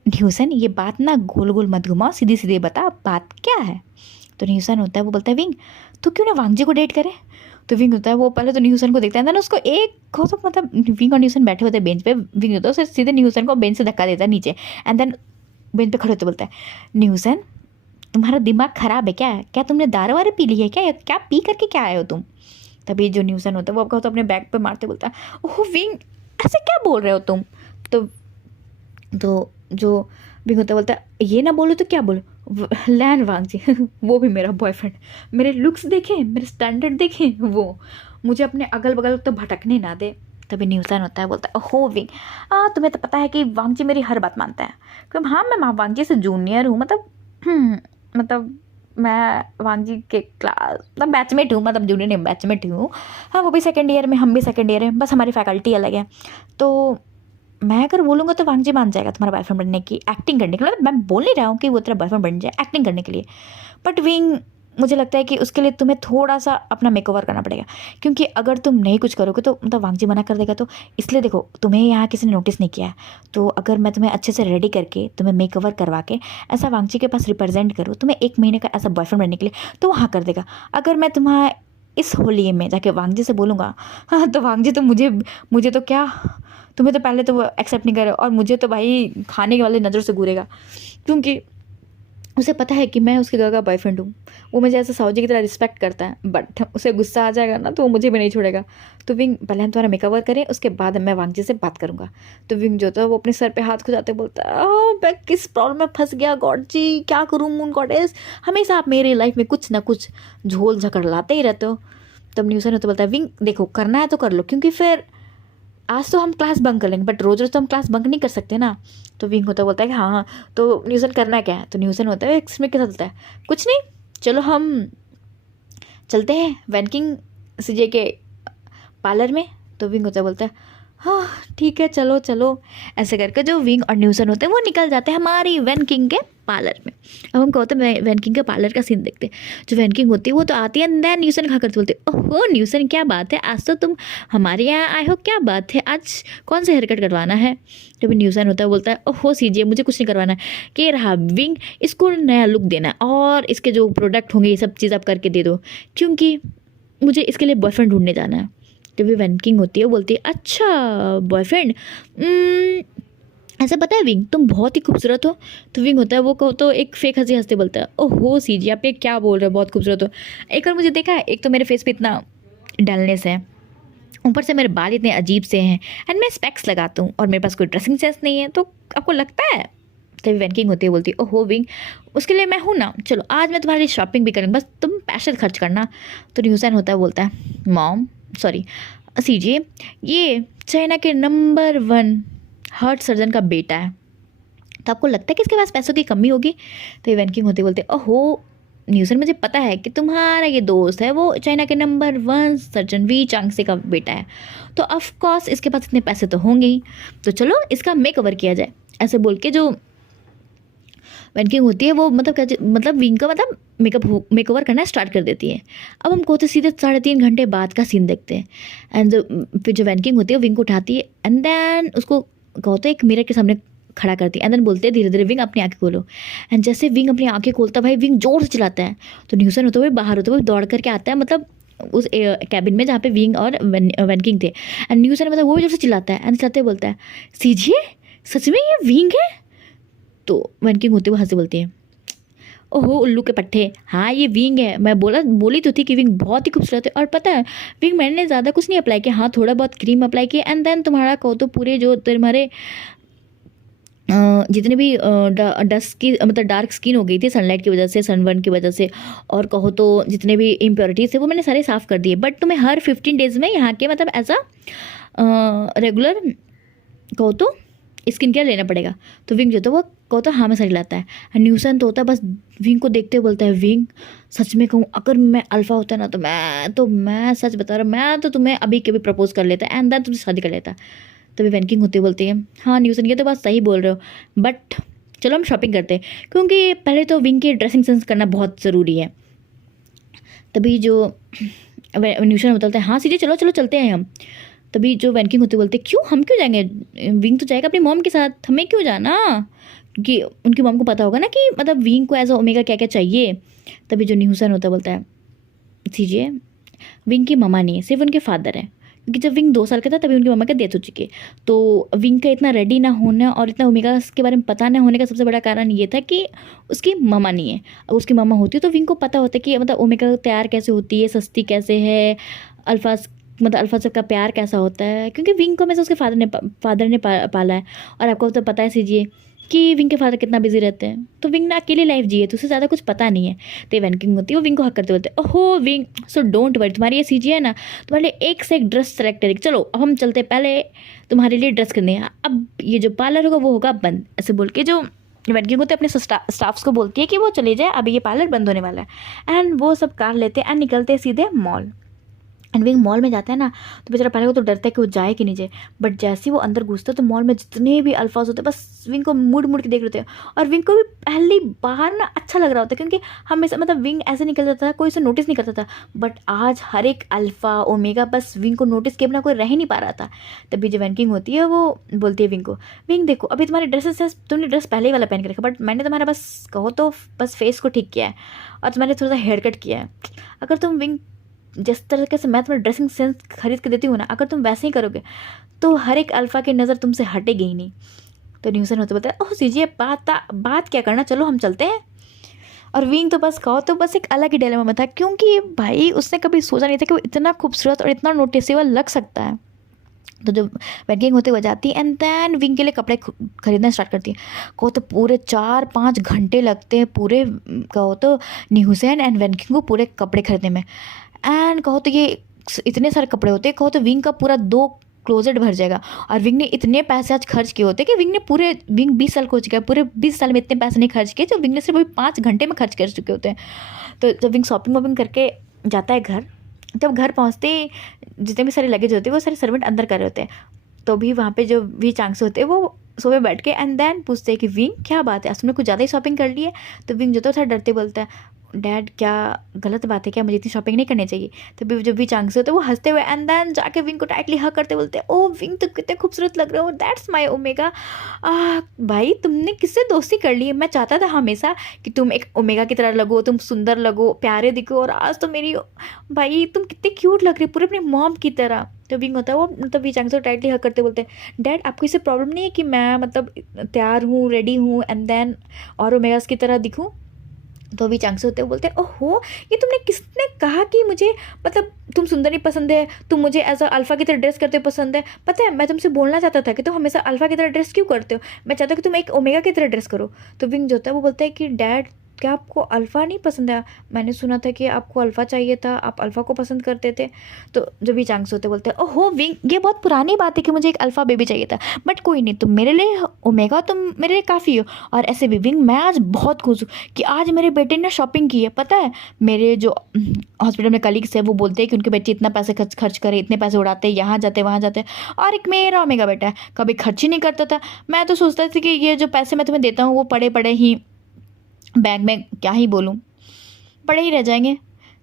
न्यूसन ये बात ना गोल गोल मत घुमाओ, सीधी सीधी बता बात क्या है। तो न्यूसन होता है वो बोलता है विंग तो क्यों ना वांगजी को डेट करे। तो विंग होता है वो पहले तो न्यूसन को देखता है देन उसको एक हो तो मतलब विंग और न्यूसन बैठे होते हैं बेंच पे, विंग होता है उसे सीधे न्यूसन को बेंच से धक्का देता है नीचे एंड देन बेंच पे खड़े होते बोलता है न्यूसन तुम्हारा दिमाग खराब है क्या, क्या तुमने दारू वारू पी ली है क्या, क्या पी करके क्या आए हो तुम। तभी जो न्यूसन होता है वो आपका तो अपने बैग पे मारते बोलता है ओह विंग ऐसे क्या बोल रहे हो तुम। तो जो विंग होता बोलता है ये ना बोलो तो क्या बोलो, लैन वांग जी वो भी मेरा बॉयफ्रेंड, मेरे लुक्स देखें मेरे स्टैंडर्ड देखें, वो मुझे अपने अगल बगल तो भटकने ना दे। तभी न्यूसन होता है बोलता है ओहो विंग तुम्हें तो पता है कि वांग जी मेरी हर बात मानता है, क्योंकि हाँ मैं वांग जी से जूनियर हूँ, मतलब मैं वांग जी के क्लास मतलब बैचमेट हूँ, मतलब जूनियर नहीं बैचमेट हूँ। हाँ वो भी सेकेंड ईयर में हम भी सेकेंड ईयर हैं, बस हमारी फैकल्टी अलग है। तो मैं अगर बोलूँगा तो वांग जी मान जाएगा तुम्हारा बॉयफ्रेंड बनने की एक्टिंग करने के लिए, मतलब मैं बोल नहीं रहा हूँ कि वो तेरा बॉयफ्रेंड बन जाए एक्टिंग करने के लिए, बट विंग मुझे लगता है कि उसके लिए तुम्हें थोड़ा सा अपना मेकओवर करना पड़ेगा, क्योंकि अगर तुम नहीं कुछ करोगे तो मतलब वांग जी मना कर देगा। तो इसलिए देखो तुम्हें यहाँ किसी ने नोटिस नहीं किया है, तो अगर मैं तुम्हें अच्छे से रेडी करके तुम्हें मेकओवर करवा के ऐसा वांग जी के पास रिप्रेजेंट करूँ तुम्हें 1 महीने का ऐसा बॉयफ्रेंड बनने के लिए, तो वहाँ कर देगा। अगर मैं तुम्हारा इस होली में जाके वांग जी से बोलूँगा हाँ तो वांग जी तो मुझे तो क्या, तुम्हें तो पहले तो वो एक्सेप्ट नहीं करे और मुझे तो भाई खाने वाले नज़रों से घूरेगा, क्योंकि उसे पता है कि मैं उसके घर का बॉयफ्रेंड हूँ। वो मुझे ऐसे साहू जी की तरह रिस्पेक्ट करता है, बट उसे गुस्सा आ जाएगा ना तो वो मुझे भी नहीं छोड़ेगा। तो विंग पहले हम तुम्हारा मेकओवर करें उसके बाद मैं वांग जी से बात करूँगा। तो विंग जो था वो अपने सर पे हाथ खुजाते बोलता है मैं किस प्रॉब्लम में फंस गया गॉड जी, क्या करूँ मून गॉडेस, हमेशा आप मेरी लाइफ में कुछ ना कुछ झोल झकड़ लाते ही रहते हो। तब न्यूसन ने तो बोलता है विंग देखो करना है तो कर लो, क्योंकि फिर आज तो हम क्लास बंक कर लेंगे बट रोज़ रोज़ तो हम क्लास बंक नहीं कर सकते ना। तो विंग होता बोलता है कि हाँ तो न्यूसन करना क्या है। तो न्यूसन होता है एक स्मिक के साथ होता है कुछ नहीं चलो हम चलते हैं वैनकिंग सीजे के पार्लर में। तो विंग होता बोलता है हाँ ठीक है चलो चलो। ऐसे करके जो विंग और न्यूसन होते हैं वो निकल जाते हैं हमारी वैनकिंग के पार्लर में। अब हम कहते हैं वैनकिंग के पार्लर का सीन देखते हैं। जो वैनकिंग होती है वो तो आती है देन न्यूसन खा कर बोलते ओहो न्यूसन क्या बात है, आज तो तुम हमारे यहाँ आए हो, क्या बात है, आज कौन सा हेयर कट करवाना है। जब न्यूसन होता है बोलता है ओहो सीजे मुझे कुछ नहीं करवाना है, कि रहा विंग इसको नया लुक देना है और इसके जो प्रोडक्ट होंगे ये सब चीज़ आप करके दे दो, क्योंकि मुझे इसके लिए बॉयफ्रेंड ढूंढने जाना है। जब भी वैनकिंग होती है बोलती है अच्छा बॉयफ्रेंड, ऐसा पता है विंग तुम बहुत ही खूबसूरत हो। तो विंग होता है वो कहो तो एक फेक हंसी हंसते बोलता है ओहो सीजी आप ये क्या बोल रहे हो, बहुत खूबसूरत हो। एक बार मुझे देखा है, एक तो मेरे फेस पे इतना डलनेस है, ऊपर से मेरे बाल इतने अजीब से हैं एंड मैं स्पेक्स लगाता हूँ और मेरे पास कोई ड्रेसिंग सेंस नहीं है, तो आपको लगता है। तभी वैनकिंग होती है बोलती है ओहो विंग उसके लिए मैं हूँ ना, चलो आज मैं तुम्हारी शॉपिंग भी करूँगी, बस तुम पैसे खर्च करना। तो न्यूसन होता है बोलता है मॉम सॉरी सीजे ये चाइना के नंबर 1 हार्ट सर्जन का बेटा है, तो आपको लगता है कि इसके पास पैसों की कमी होगी। तो वैनकिंग होते बोलते ओहो न्यूसन मुझे पता है कि तुम्हारा ये दोस्त है वो चाइना के नंबर 1 सर्जन वी चांगसे का बेटा है, तो ऑफ कोर्स इसके पास इतने पैसे तो होंगे ही, तो चलो इसका मेक ओवर किया जाए। ऐसे बोल के जो वैनकिंग होती है वो मतलब विंग का मतलब मेकओवर करना स्टार्ट कर देती है। अब हम कहते सीधे 3.5 घंटे बाद का सीन देखते हैं एंड फिर जो वैनकिंग होती है वो विंग को उठाती है एंड देन उसको कहते एक मिरर के सामने खड़ा करती है एंड देन बोलते हैं धीरे धीरे विंग अपनी आंखें खोलो। एंड जैसे विंग अपनी आंखें खोलता भाई विंग जोर से चिल्लाता है, तो न्यूसन होते हुए बाहर होते हुए दौड़ करके आता है, मतलब उस कैबिन में जहाँ पे विंग और वैनकिंग थे एंड न्यूसन मतलब वो भी जोर से चिल्लाता है एंड चिल्लाते बोलता है सीजे सच में ये विंग है। तो वैनकिंग होते हुए हंसी बोलती है ओहो उल्लू के पट्टे, हाँ ये विंग है, मैं बोली तो थी कि विंग बहुत ही खूबसूरत है। और पता है विंग मैंने ज़्यादा कुछ नहीं अप्लाई किया, हाँ थोड़ा बहुत क्रीम अप्लाई किया, एंड देन तुम्हारा कहो तो पूरे जो तुम्हारे जितने भी डस्ट की मतलब डार्क स्किन हो गई थी सनलाइट की वजह से, सनबर्न की वजह से, और कहो तो जितने भी इम्प्योरिटीज़ थे वो मैंने सारे साफ़ कर दिए। बट तुम्हें हर 15 डेज़ में यहाँ के मतलब एज अ रेगुलर कहो तो स्किन केयर लेना पड़ेगा। तो विंग जो था वो कहो तो हमेशा लाता है। न्यूसन तो होता है बस विंग को देखते हुए बोलता है, विंग सच में कहूँ अगर मैं अल्फ़ा होता ना तो मैं सच बता रहा हूँ, मैं तो तुम्हें अभी के भी प्रपोज कर लेता एंड देन तुमसे शादी कर लेता। तभी वैनकिंग होती बोलती है, हाँ न्यूसन ये तो बात सही बोल रहे हो, बट चलो हम शॉपिंग करते हैं, क्योंकि पहले तो विंग की ड्रेसिंग सेंस करना बहुत ज़रूरी है। तभी जो न्यूसन बोलता है, हाँ सीधे चलो चलो चलते हैं हम। तभी जो वैनकिंग होती बोलते, क्यों हम क्यों जाएंगे, विंग तो जाएगा अपनी मॉम के साथ, हमें क्यों जाना, क्योंकि उनकी मॉम को पता होगा ना कि मतलब विंग को एज अ ओमेगा क्या क्या चाहिए। तभी जो न्यूसन होता बोलता है, सीजिए विंग की ममा नहीं है, सिर्फ उनके फादर है, क्योंकि जब विंग 2 साल का था तभी उनकी मम्मा का डेथ हो चुकी है। तो विंग का इतना रेडी ना होना और इतना ओमेगा के बारे में पता ना होने का सबसे बड़ा कारण ये था कि उसकी मम्मा नहीं है। अगर उसकी मम्मा होती तो विंग को पता होता कि मतलब ओमेगा तैयार कैसे होती है, सस्ती कैसे है, अल्फा मतलब अल्फा सब का प्यार कैसा होता है, क्योंकि विंग को हमेशा उसके फादर ने पाला है। और आपको तो पता है सीजिए कि विंग के फादर कितना बिजी रहते हैं, तो विंग ने अकेली लाइफ जी है, तो उससे ज़्यादा कुछ पता नहीं है। तो वैनकिंग होती है वो विंग को हक करते बोलते हैं, ओहो विंग सो डोंट वरी, तुम्हारी ये सीजी है ना, तुम्हारे लिए एक से एक ड्रेस सेलेक्ट करेगी, चलो अब हम चलते, पहले तुम्हारे लिए ड्रेस करने हैं, अब ये जो पार्लर होगा वो होगा बंद। ऐसे बोल के जो वैनकिंग होते अपने स्टाफ्स को बोलती है कि वो चले जाए, अभी ये पार्लर बंद होने वाला है। एंड वो सब कार लेते हैं एंड निकलते हैं सीधे मॉल। एंड विंग मॉल में जाता है ना, तो बेचारा पहले वो तो डरता है कि वो जाए कि नहीं जाए, बट जैसे ही वो अंदर घुसता है तो मॉल में जितने भी अल्फाज होते हैं बस विंग को मुड़ मुड़ के देख रहे होते हैं। और विंग को भी पहली बार ना अच्छा लग रहा होता है, क्योंकि हमेशा मतलब विंग ऐसे निकल जाता था, कोई उसे नोटिस नहीं करता था, बट आज हर एक अल्फ़ा ओमेगा बस विंग को नोटिस किए बिना कोई रह ही नहीं पा रहा था। तभी जो वैनकिंग होती है वो बोलती है विंग को, विंग देखो अभी तुम्हारी ड्रेसेस है, तुमने ड्रेस पहले ही वाला पहन के रखा, बट मैंने तुम्हारा बस कहो तो बस फेस को ठीक किया है और तुम्हारे थोड़ा सा हेयर कट किया है। अगर तुम विंग जिस तरीके से मैं तुम्हें ड्रेसिंग सेंस खरीद के देती हूँ ना, अगर तुम वैसे ही करोगे तो हर एक अल्फ़ा की नज़र तुमसे हटेगी ही नहीं। तो न्यूसन होते बोलते हैं, ओह सीजिए बात क्या करना, चलो हम चलते हैं। और विंग तो बस कहो तो बस एक अलग ही डिलेमा में था, क्योंकि भाई उसने कभी सोचा नहीं था कि वो इतना खूबसूरत और इतना नोटिसेबल लग सकता है। तो जब वैनकिंग होते हुए जाती है एंड देन विंग के लिए कपड़े खरीदना स्टार्ट करती है। कहो तो पूरे 4-5 घंटे लगते हैं पूरे कहो तो न्यूसन एंड वैनकिंग को पूरे कपड़े खरीदने में। एंड कहो तो ये इतने सारे कपड़े होते हैं, कहो तो विंग का पूरा 2 क्लोजेट भर जाएगा। और विंग ने इतने पैसे आज खर्च किए होते कि विंग 20 साल को हो चुका है, पूरे 20 साल में इतने पैसे नहीं खर्च किए जो विंग ने सिर्फ अभी 5 घंटे में खर्च कर चुके होते हैं। तो जब विंग शॉपिंग वॉपिंग करके जाता है घर, जब घर पहुँचते ही जितने भी सारे लगेज होते हैं वो सारे सर्वेंट अंदर कर रहे होते हैं। तो भी वहाँ पे जो वी चांग्स होते हैं वो सोफे बैठ के एंड देन पूछते हैं कि विंग क्या बात है, आज तुमने कुछ ज़्यादा ही शॉपिंग कर ली है। तो विंग जो तो थोड़ा डरते बोलता है, डैड क्या गलत बात है क्या, मुझे इतनी शॉपिंग नहीं करनी चाहिए। तो जब भी चांस होते वो हंसते हुए एंड देन जाके विंग को टाइटली हक करते बोलते हैं, ओ विंग तो कितने खूबसूरत लग रहे हो, दैट्स माय ओमेगा। भाई तुमने किससे दोस्ती कर ली है, मैं चाहता था हमेशा कि तुम एक ओमेगा की तरह लगो, तुम सुंदर लगो, प्यारे दिखो, और आज तो मेरी भाई तुम कितने क्यूट लग रहे पूरे अपनी मॉम की तरह। तो विंग होता है वो मतलब वी चांग से टाइटली हक करते बोलते हैं, डैड आपको इससे प्रॉब्लम नहीं है कि मैं मतलब तैयार हूँ, रेडी हूँ एंड देन और ओमेगास की तरह दिखूँ। तो भी चांस होते बोलते हैं, ओहो ये तुमने किसने कहा कि मुझे मतलब तुम सुंदर नहीं पसंद है, तुम मुझे एज अ अल्फ़ा की तरह ड्रेस करते हो पसंद है। पता है मैं तुमसे बोलना चाहता था कि तुम हमेशा अल्फ़ा की तरह ड्रेस क्यों करते हो, मैं चाहता हूँ कि तुम एक ओमेगा की तरह ड्रेस करो। तो विंग जो होता है वो बोलता है कि डैड क्या आपको अल्फ़ा नहीं पसंद है, मैंने सुना था कि आपको अल्फ़ा चाहिए था, आप अल्फ़ा को पसंद करते थे। तो जो भी चांस होते बोलते हैं, ओहो विंग ये बहुत पुरानी बात है कि मुझे एक अल्फ़ा बेबी चाहिए था, बट कोई नहीं, तुम मेरे लिए ओमेगा तुम मेरे लिए काफ़ी हो। और ऐसे भी विंग मैं आज बहुत खुश हूँ कि आज मेरे बेटे ने शॉपिंग की है। पता है मेरे जो हॉस्पिटल में कलीग्स है वो बोलते हैं कि उनके बच्चे इतना पैसे खर्च करे, इतने पैसे उड़ाते हैं, यहाँ जाते वहाँ जाते, और एक मेरा ओमेगा बेटा है कभी खर्च ही नहीं करता था। मैं तो सोचता था कि ये जो पैसे मैं तुम्हें देता हूँ वो पड़े पड़े ही बैंक में क्या ही बोलूँ, पड़े ही रह जाएंगे।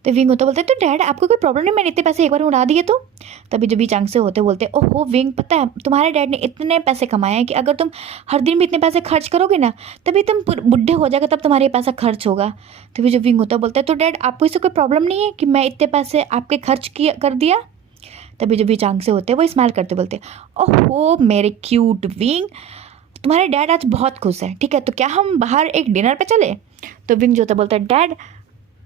तो विंग होता बोलते तो डैड आपको कोई प्रॉब्लम नहीं, मैंने इतने पैसे एक बार उड़ा दिए तो। तभी जब भी चांग से होते बोलते ओहो विंग पता है तुम्हारे डैड ने इतने पैसे कमाए हैं कि अगर तुम हर दिन भी इतने पैसे खर्च करोगे ना तभी तुम बुढ़े हो जाएगा, तब तुम्हारे पैसा खर्च होगा। तभी जब विंग होता बोलता है तो डैड आपको इससे कोई प्रॉब्लम नहीं है कि मैं इतने पैसे आपके खर्च किया कर दिया। तभी जब भी चांग से होते वो स्माइल करते बोलते ओहो मेरे क्यूट विंग, तुम्हारे डैड आज बहुत खुश है, ठीक है, तो क्या हम बाहर एक डिनर पे चले? तो विंग जो होता है बोलता है डैड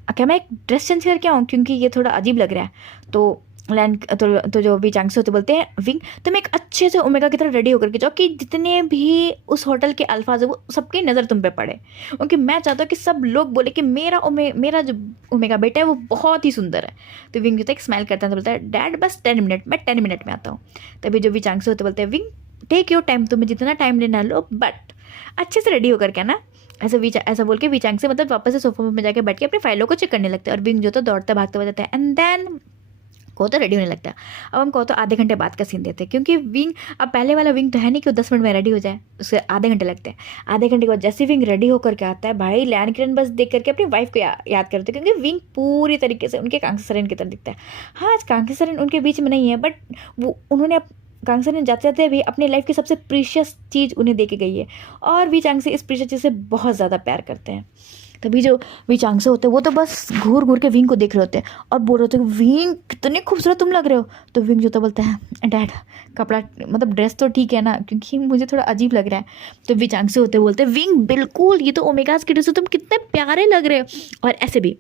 क्या मैं एक ड्रेस चेंज करके आऊँ, क्योंकि ये थोड़ा अजीब लग रहा है। तो लैंड तो जो भी चांग से होते बोलते हैं विंग तुम एक अच्छे से ओमेगा की तरह रेडी होकर के जाओ कि जितने भी उस होटल के अल्फाज है वो सबकी नज़र तुम पे पड़े, क्योंकि मैं चाहता हूँ कि सब लोग बोले कि मेरा जो ओमेगा बेटा है वो बहुत ही सुंदर है। तो विंग जो था एक स्माइल करता है, तो बोलता है डैड बस 10 मिनट, मैं 10 मिनट में आता हूँ। तभी जो भी चांग से होते बोलते हैं विंग टेक योर टाइम, तुम्हें जितना टाइम लेना लो, बट अच्छे से रेडी होकर के ना। ऐसा बोल के वीचांग से मतलब वापस से सोफा में जाके बैठ के अपनी फाइलों को चेक करने लगते हैं, और विंग जो तो दौड़ता भागता हुआ जाता है। एंड देन को तो रेडी होने लगता है। अब हम को तो आधे घंटे बाद का सीन देते हैं, क्योंकि विंग अब पहले वाला विंग तो है नहीं कि वो 10 मिनट में रेडी हो जाए, उसके आधे घंटे लगते हैं। आधे घंटे के बाद जैसे विंग रेडी होकर के आता है, भाई लैंड किरण बस देख करके अपनी वाइफ को याद करते हैं, क्योंकि विंग पूरी तरीके से उनके कांग्रेस सरेन की तरह दिखता है। हाँ, आज कांग्रेस सरेन उनके बीच में नहीं है, बट वो उन्होंने कांग्रेस सरेन जाते जाते भी अपनी लाइफ की सबसे प्रीशियस चीज़ उन्हें दे के गई है, और वी चांग से इस प्रीशियस चीज़ से बहुत ज़्यादा प्यार करते हैं। तभी जो वी चांग से होते हैं वो तो बस घूर घूर के विंग को देख रहे होते हैं और बोल रहे होते हैं विंग कितने खूबसूरत तुम लग रहे हो। तो विंग जो तो बोलता है डैड कपड़ा मतलब ड्रेस तो ठीक है ना, क्योंकि मुझे थोड़ा अजीब लग रहा है। तो वी चांग से होते बोलते हैं विंग बिल्कुल, ये तो ओमेगास की ड्रेस है, तुम कितने प्यारे लग रहे हो। और ऐसे भी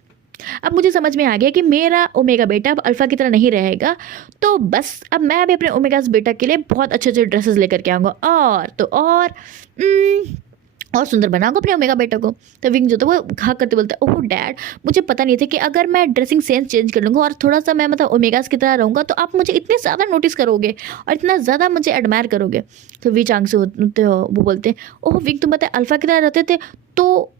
अब मुझे समझ में आ गया कि मेरा ओमेगा बेटा अब अल्फ़ा की तरह नहीं रहेगा, तो बस अब मैं भी अपने ओमेगास बेटा के लिए बहुत अच्छे अच्छे ड्रेसेस लेकर के आऊँगा, और सुंदर बनाऊंगा अपने ओमेगा बेटा को। तो विंग जो था वो हाँ करते बोलता है ओह डैड मुझे पता नहीं था कि अगर मैं ड्रेसिंग सेंस चेंज कर लूँगा और थोड़ा सा मैं मतलब ओमेगास की तरह रहूँगा तो आप मुझे इतने ज़्यादा नोटिस करोगे और इतना ज़्यादा मुझे एडमायर करोगे। तो वी चांग से होते हो वो बोलते हैं ओह विंग तुम बताए अल्फ़ा की तरह रहते थे तो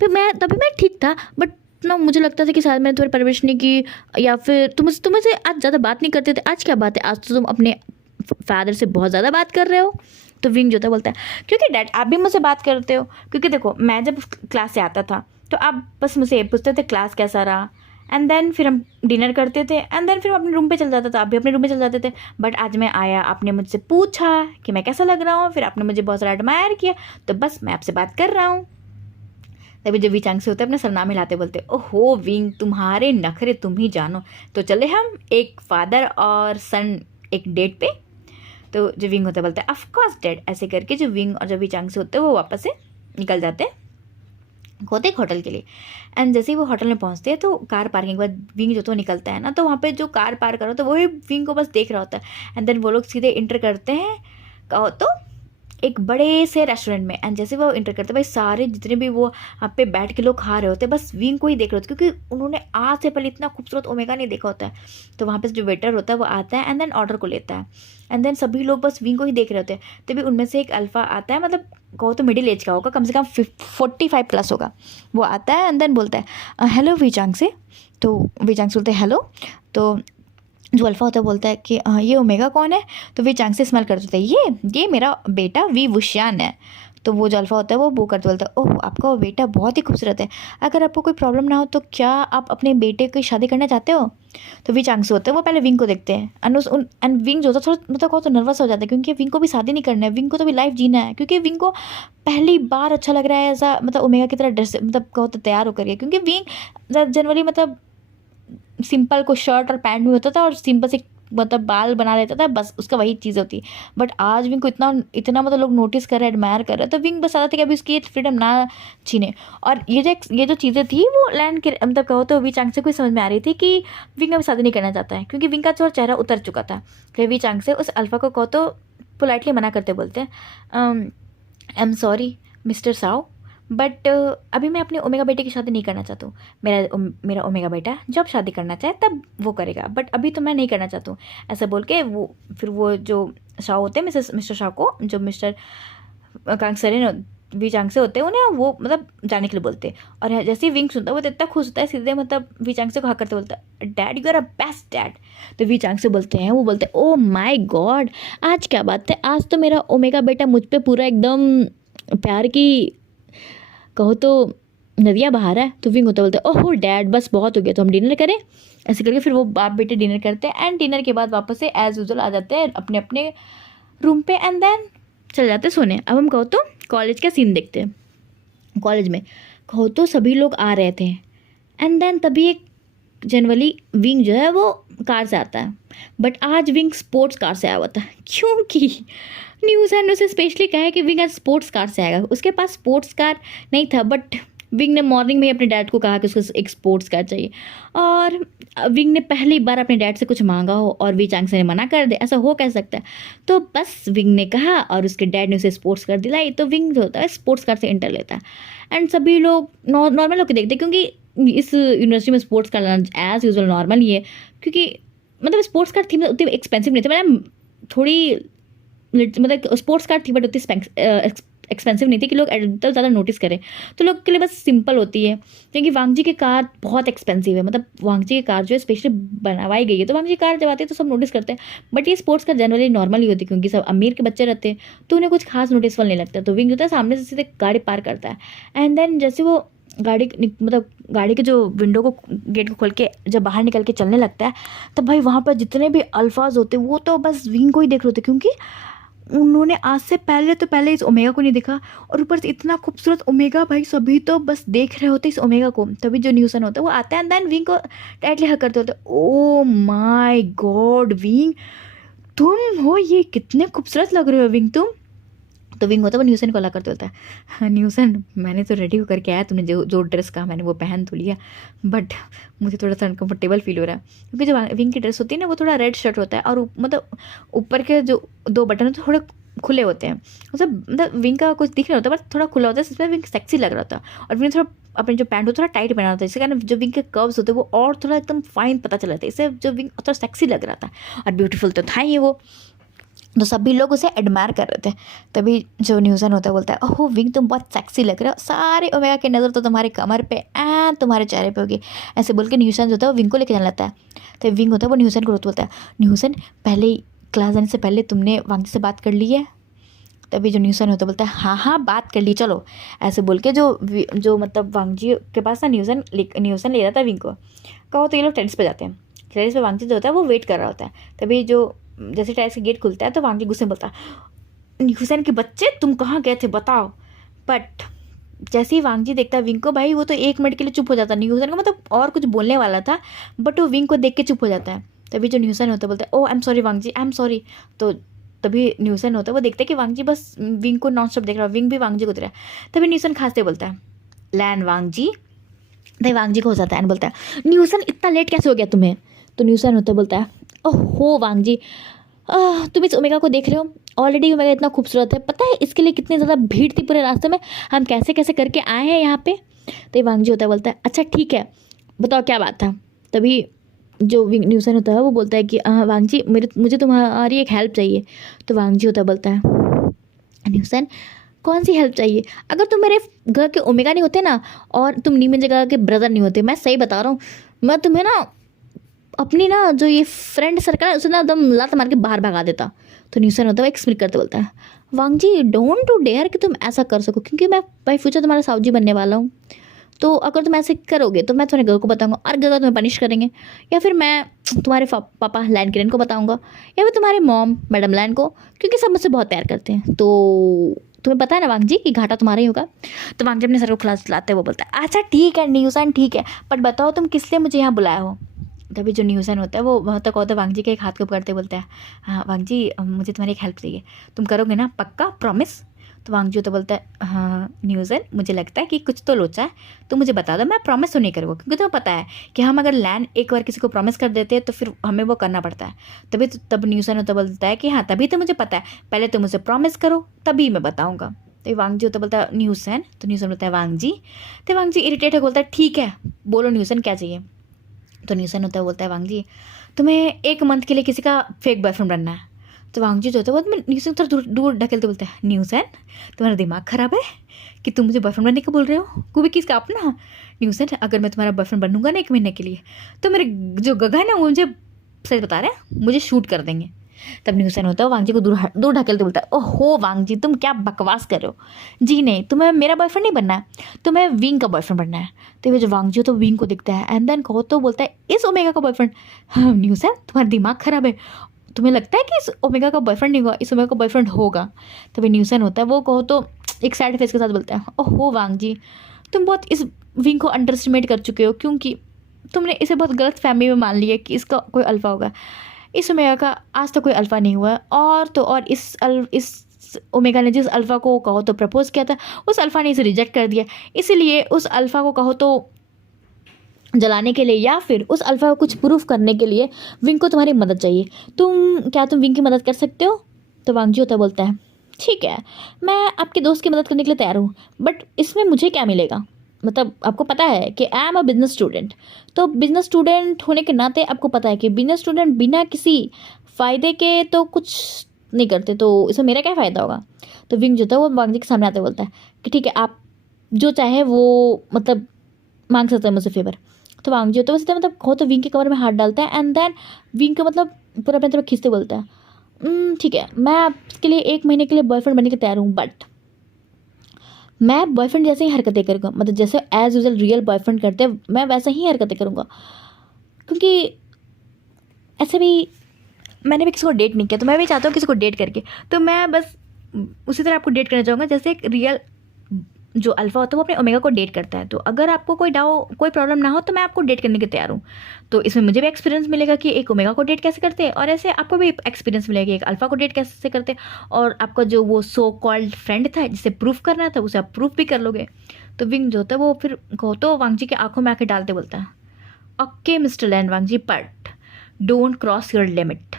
फिर तभी मैं ठीक था, बट ना मुझे लगता था कि शायद मैंने तुम्हारी परवरिश नहीं की, या फिर तुम से आज ज़्यादा बात नहीं करते थे। आज क्या बात है, आज तो तुम अपने फादर से बहुत ज़्यादा बात कर रहे हो। तो विंग जो था बोलता है क्योंकि डैड आप भी मुझसे बात करते हो, क्योंकि देखो मैं जब क्लास से आता था तो आप बस मुझसे ये पूछते थे क्लास कैसा रहा, एंड देन फिर हम डिनर करते थे, एंड देन फिर हम अपने रूम पे चल जाता था, आप भी अपने रूम पे चल जाते थे। बट आज मैं आया, आपने मुझसे पूछा कि मैं कैसा लग रहा हूँ, फिर आपने मुझे बहुत सारा एडमायर किया, तो बस मैं आपसे बात कर रहा हूँ। तभी जब विचांग से होते हैं अपने सरनाम हिलाते बोलते ओहो विंग तुम्हारे नखरे तुम ही जानो, तो चले हम एक फादर और सन एक डेट पे। तो जो विंग होता है बोलता है ऑफ कोर्स डैड। ऐसे करके जो विंग और जो विचांग से होते हैं वो वापस से निकल जाते हैं होते एक होटल के लिए। एंड जैसे ही वो होटल में पहुंचते हैं तो कार पार्किंग के बाद विंग जो तो निकलता है ना, तो वहाँ पे जो कार पार्क करो तो वही विंग को बस देख रहा होता है। एंड देन वो लोग सीधे इंटर करते हैं कहो तो एक बड़े से रेस्टोरेंट में। एंड जैसे वो इंटर करते भाई सारे जितने भी वो वहाँ पे बैठ के लोग खा रहे होते बस विंग को ही देख रहे होते, क्योंकि उन्होंने आज से पहले इतना खूबसूरत ओमेगा नहीं देखा होता है। तो वहाँ पे जो वेटर होता है वो आता है एंड देन ऑर्डर को लेता है, एंड देन सभी लोग बस विंग को ही देख रहे होते हैं। तभी उनमें से एक अल्फ़ा आता है, मतलब कहो तो मिडिल एज का होगा, कम से कम 45 प्लस होगा। वो आता है एंड देन बोलता है हेलो वीचांग से। तो वीचांग से बोलते हैं हेलो। तो जो अल्फ़ा होता है बोलता है कि ये ओमेगा कौन है। तो वी चांग से स्मेल करते होता है ये मेरा बेटा वी वुशियान है। तो वो जो अल्फ़ा होता है वो करते बोलता है ओह आपका वो बेटा बहुत ही खूबसूरत है, अगर आपको कोई प्रॉब्लम ना हो तो क्या आप अपने बेटे की शादी करना चाहते हो। तो वी चांग से होते हैं वो पहले विंग को देखते हैं एंड विंग जो होता है थोड़ा मतलब तो नर्वस हो जाता है, क्योंकि विंग को भी शादी नहीं करना है, विंग को तो भी लाइफ जीना है, क्योंकि विंग को पहली बार अच्छा लग रहा है ऐसा मतलब ओमेगा की तरह ड्रेस मतलब कहो तो तैयार होकर के, क्योंकि विंग जनरली मतलब सिंपल को शर्ट और पैंट में होता था और सिंपल से मतलब बाल बना लेता था, बस उसका वही चीज़ होती। बट आज विंग को इतना मतलब लोग नोटिस कर रहे हैं, एडमायर कर रहे हैं, तो विंग बस आता था कि अभी उसकी फ्रीडम ना छीने। और ये जो चीज़ें थी वो लैंड के मतलब कहो तो वी चांग से कोई समझ में आ रही थी कि विंग अभी शादी नहीं करना चाहता है, क्योंकि विंग का थोड़ा चेहरा उतर चुका था। फिर वी चांग से उस अल्फ़ा को कहो तो पोलाइटली मना करते बोलते हैं आई am sorry mister Sao, but अभी मैं अपने ओमेगा बेटे की शादी नहीं करना चाहता हूँ। मेरा ओमेगा बेटा जब शादी करना चाहे तब वो करेगा, बट अभी तो मैं नहीं करना चाहता हूँ। ऐसा बोल के वो जो शाह होते हैं मिस्टर शाह को जो मिस्टर कांगसरेन वी चांग से होते हैं उन्हें वो मतलब जाने के लिए बोलते हैं। और जैसे ही विंग सुनता है वो तो इतना खुश होता है, सीधे मतलब वी चांग से को हाँ करते बोलता है dad you are a best dad. तो वी चांग से बोलते हैं ओ माई गॉड आज क्या बात है, आज तो मेरा ओमेगा बेटा मुझ पर पूरा एकदम प्यार की कहो तो नदियाँ बहा रहा है। तो विंग होता बोलता है ओह डैड बस बहुत हो गया, तो हम डिनर करें। ऐसे करके फिर वो बाप बेटे डिनर करते हैं एंड डिनर के बाद वापस से एज यूजुअल आ जाते हैं अपने अपने रूम पे एंड देन चल जाते हैं सोने। अब हम कहो तो कॉलेज का सीन देखते हैं। कॉलेज में कहो तो सभी लोग आ रहे थे एंड देन तभी एक जनरली विंग जो है वो कार से आता है, बट आज विंग स्पोर्ट्स कार से आया हुआ था, क्योंकि न्यूज़ है ने उसे स्पेशली कहा है कि विंग आज स्पोर्ट्स कार से आएगा। उसके पास स्पोर्ट्स कार नहीं था, बट विंग ने मॉर्निंग में ही अपने डैड को कहा कि उसको एक स्पोर्ट्स कार चाहिए, और विंग ने पहली बार अपने डैड से कुछ मांगा हो और वी चांग से ने मना कर दे, ऐसा हो कह सकता है। तो बस विंग ने कहा और उसके डैड ने उसे स्पोर्ट्स कार दिलाई, तो विंग जो होता है स्पोर्ट्स कार से इंटर लेता है। एंड सभी लोग नॉर्मल होकर देखते हैं, क्योंकि इस यूनिवर्सिटी में sports car as usual normal ही है, क्योंकि मतलब स्पोर्ट्स कार थी उतनी एक्सपेंसिव नहीं थी, मतलब थोड़ी मतलब स्पोर्ट्स कार थी बट उतनी एक्सपेंसिव नहीं थी कि लोग तो ज़्यादा नोटिस करें, तो लोग के लिए बस सिंपल होती है। क्योंकि वांगजी की कार बहुत एक्सपेंसिव है, मतलब वांगजी की कार जो है स्पेशली बनवाई गई है, तो वांगजी की कार जब आती है तो सब नोटिस करते हैं, बट ये स्पोर्ट्स कार जनरली नॉर्मल ही होती है, क्योंकि सब अमीर के बच्चे रहते हैं तो उन्हें कुछ खास नोटिसफुल नहीं लगता। तो विंग होता है सामने से सीधे गाड़ी पार करता है, एंड देन जैसे वो गाड़ी के जो विंडो को गेट को खोल के जब बाहर निकल के चलने लगता है, तब भाई वहाँ पर जितने भी अल्फाज होते वो तो बस विंग को ही देख रहे होते, क्योंकि उन्होंने आज से पहले इस ओमेगा को नहीं देखा, और ऊपर से इतना खूबसूरत ओमेगा, भाई सभी तो बस देख रहे होते इस ओमेगा को। तभी जो न्यूसन होता है वो आता है, एंड देन विंग को टाइटली हक करते होते, ओ माय गॉड विंग तुम हो, ये कितने खूबसूरत लग रहे हो विंग तुम। तो विंग होता है वो न्यूसन को अला करते होता है, न्यूसन मैंने तो रेडी होकर के आया, तुमने जो ड्रेस कहा मैंने वो पहन तो लिया, बट मुझे थोड़ा सा अनकम्फर्टेबल फील हो रहा है, क्योंकि जो विंग की ड्रेस होती है ना वो थोड़ा रेड शर्ट होता है, और मतलब ऊपर के जो 2 बटन होते हैं थोड़े खुले होते हैं, मतलब विंग का कुछ दिख रहा होता है बट थोड़ा खुला होता है, जिसमें विंग सेक्सी लग रहा था, और विंग थोड़ा अपने जो पैंट होता है थोड़ा टाइट पहना होता है, जिसके कारण जो विंग के कर्व्स होते हैं वो और थोड़ा एकदम फाइन पता चल जाता है, इससे जो विंग थोड़ा सेक्सी लग रहा था, और ब्यूटीफुल तो था ही वो। तो सभी लोग उसे एडमायर कर रहे थे। तभी जो न्यूसन होता है बोलता है, ओह विंग तुम बहुत सेक्सी लग रहे हो, सारे ओमेगा की नज़र तो तुम्हारे कमर पे एंड तुम्हारे चेहरे पे होगी, ऐसे बोल के न्यूसन जो होता है वो विंग को लेके जाने लगता है। तो विंग होता है वो न्यूसन को बोलता है, न्यूसन पहले ही क्लास जाने से पहले तुमने वांगजी से बात कर ली है। तभी जो न्यूसन होता है बोलता है, हाँ बात कर ली चलो, ऐसे बोल के जो मतलब वांगजी के पास ना न्यूसन ले रहा था विंग को, कहो तो ये लोग टेरेस पे जाते हैं। टेरेस पे वांगजी जो होता है वो वेट कर रहा होता है। तभी जो जैसे टेरेस का गेट खुलता है तो वांगजी गुस्से में बोलता है, न्यूसन के बच्चे तुम कहाँ गए थे बताओ। बट जैसे ही वांगजी देखता है विंग को, भाई वो तो 1 मिनट के लिए चुप हो जाता है। न्यूसन को मतलब और कुछ बोलने वाला था, बट वो विंग को देख के चुप हो जाता है। तभी जो न्यूसन होता है बोलता है, oh I am sorry Wangji, I am sorry. तो तभी न्यूसन होता है वो देखता है कि वांगजी बस विंग को नॉन स्टॉप देख रहा है, विंग भी वांगजी को देख रहा है। तभी न्यूसन खांसते बोलता है, लैन वांगजी। तभी वांगजी को हो जाता है एंड बोलता है, न्यूसन इतना लेट कैसे हो गया तुम्हें। तो न्यूसन होता है बोलता है, ओहो वांगजी तुम इस ओमेगा को देख रहे हो, ऑलरेडी ओमेगा इतना खूबसूरत है, पता है इसके लिए कितनी ज़्यादा भीड़ थी पूरे रास्ते में, हम कैसे कैसे करके आए हैं यहाँ पे। तो ये वांगजी होता है बोलता है, अच्छा ठीक है बताओ क्या बात था। तभी जो न्यूसन होता है वो बोलता है कि वांगजी मुझे तुम्हारी एक हेल्प चाहिए। तो वांगजी होता है बोलता है, न्यूसन कौन सी हेल्प चाहिए, अगर तुम मेरे घर के ओमेगा नहीं होते ना, और तुम नीमन जगह के ब्रदर नहीं होते, मैं सही बता रहा हूँ, मैं तुम्हें ना अपनी ना जो ये फ्रेंड सर्कल है उसे ना एकदम लात मार के बाहर भगा देता। तो न्यूसन होता है वो एक्सप्लेन करते बोलता है, वांगजी डोंट टू डेयर कि तुम ऐसा कर सको, क्योंकि मैं बाई फ्यूचर तुम्हारा साउजी बनने वाला हूँ, तो अगर तुम ऐसे करोगे तो मैं तुम्हारे घर को बताऊंगा और घर तुम्हें पनिश करेंगे, या फिर मैं तुम्हारे पापा लैन किरण को बताऊंगा, या फिर तुम्हारे मॉम मैडम लैन को, क्योंकि सब मुझसे बहुत प्यार करते हैं, तो तुम्हें पता है ना वांगजी कि घाटा तुम्हारा ही होगा। तो वांगजी अपने सर को खिलाते वो बोलता है, अच्छा ठीक है न्यूसन ठीक है, पर बताओ तुम किस लिए मुझे यहाँ बुलाया हो। तभी जो न्यूसन होता है वो वहाँ तक होता है वांगजी के एक हाथ को पकड़ते बोलता है, हाँ वांगजी मुझे तुम्हारी एक हेल्प चाहिए, तुम करोगे ना पक्का प्रॉमिस। तो वांगजी तो बोलता है, हाँ न्यूसन मुझे लगता है कि कुछ तो लोचा है, तो मुझे बता दो, मैं प्रॉमिस तो नहीं करूँगा, क्योंकि तुम्हें पता है कि हम अगर लैन एक बार किसी को प्रॉमिस कर देते हैं तो फिर हमें वो करना पड़ता है। तब न्यूसन होता बोलता है कि हाँ तभी तो मुझे पता है, पहले तुम मुझे प्रॉमिस करो तभी मैं बताऊँगा। तो वांगजी होता बोलता है न्यूसन, तो न्यूसन बोलता है वांगजी। तो वांगजी इरिटेट है बोलता है, ठीक है बोलो न्यूसन क्या चाहिए। तो न्यूसन होता है बोलता है, वांगजी तुम्हें 1 मंथ के लिए किसी का फेक बॉयफ्रेंड बनना है। तो वांगजी जो होता है वो न्यूसन थोड़ा दूर ढकेलते बोलता है, न्यूसन तुम्हारा दिमाग ख़राब है कि तुम मुझे बॉयफ्रेंड बनने का बोल रहे हो, कोई भी किसका अपना। न्यूसन अगर मैं तुम्हारा बॉयफ्रेंड बनूंगा ना 1 महीने के लिए, तो मेरे जो गगा है ना वो मुझे सच बता रहे हैं मुझे शूट कर देंगे। तब न्यूसन होता है वांगजी को दूर ढकेलते बोलता है, ओहो वांगजी तुम क्या बकवास कर रहे हो, जी नहीं तुम्हें मेरा बॉयफ्रेंड नहीं बनना है, तुम्हें विंग का बॉयफ्रेंड बनना है। तो ये जो वांगजी हो तो विंग को दिखता है एंड देन कहो तो बोलता है, इस ओमेगा का बॉयफ्रेंड। हाँ न्यूसन तुम्हारा दिमाग खराब है, तुम्हें लगता है कि इस ओमेगा का बॉयफ्रेंड नहीं होगा, इस ओमेगा का बॉयफ्रेंड होगा। तभी न्यूसन होता है वो कहो तो एक सैड फेस के साथ बोलता है, ओहो वांगजी तुम बहुत इस विंग को अंडर एस्टिमेट कर चुके हो, क्योंकि तुमने इसे बहुत गलत फहमी में मान लिया कि इसका कोई अल्फ़ा होगा। इस ओमेगा का आज तक कोई अल्फ़ा नहीं हुआ है। और तो और इस ओमेगा ने जिस अल्फ़ा को कहो तो प्रपोज किया था, उस अल्फ़ा ने इसे रिजेक्ट कर दिया। इसीलिए उस अल्फ़ा को कहो तो जलाने के लिए या फिर उस अल्फ़ा को कुछ प्रूफ करने के लिए विंग को तुम्हारी मदद चाहिए। तुम विंग की मदद कर सकते हो? तो वांगजी होता बोलता है ठीक है, मैं आपके दोस्त की मदद करने के लिए तैयार हूँ, बट इसमें मुझे क्या मिलेगा? मतलब आपको पता है कि I am a business student, तो बिजनेस स्टूडेंट होने के नाते आपको पता है कि बिजनेस स्टूडेंट बिना किसी फ़ायदे के तो कुछ नहीं करते, तो इसमें मेरा क्या फ़ायदा होगा? तो विंग जो था वो वांगजी के सामने आते बोलता है कि ठीक है, आप जो चाहे वो मतलब मांग सकते हैं मुझसे फेवर। तो वांगजी होता है वैसे मतलब हो तो विंग के कमर में हाथ डालता है एंड देन विंग को मतलब पूरा अपने तरफ खींचते बोलता है ठीक है, मैं आपके लिए 1 महीने के लिए बॉयफ्रेंड बनने के तैयार हूँ, बट मैं बॉयफ्रेंड जैसे ही हरकतें करूँगा, मतलब जैसे एज यूजल रियल बॉयफ्रेंड करते हैं मैं वैसे ही हरकतें करूँगा, क्योंकि ऐसे भी मैंने भी किसी को डेट नहीं किया, तो मैं भी चाहता हूँ किसी को डेट करके, तो मैं बस उसी तरह आपको डेट करना चाहूँगा जैसे एक रियल जो अल्फ़ा होता है वो अपने ओमेगा को डेट करता है। तो अगर आपको कोई प्रॉब्लम ना हो तो मैं आपको डेट करने के तैयार हूँ। तो इसमें मुझे भी एक्सपीरियंस मिलेगा कि एक ओमेगा को डेट कैसे करते हैं, और ऐसे आपको भी एक्सपीरियंस मिलेगा कि एक अल्फ़ा को डेट कैसे करते हैं, और आपका जो वो सो कॉल्ड फ्रेंड था जिसे प्रूफ करना था उसे आप प्रूफ भी कर लोगे। तो विंग जो होता है वो फिर कहो तो वांगजी की आंखों में आके डालते बोलता है okay mister Lan Wangji, but don't cross your limit.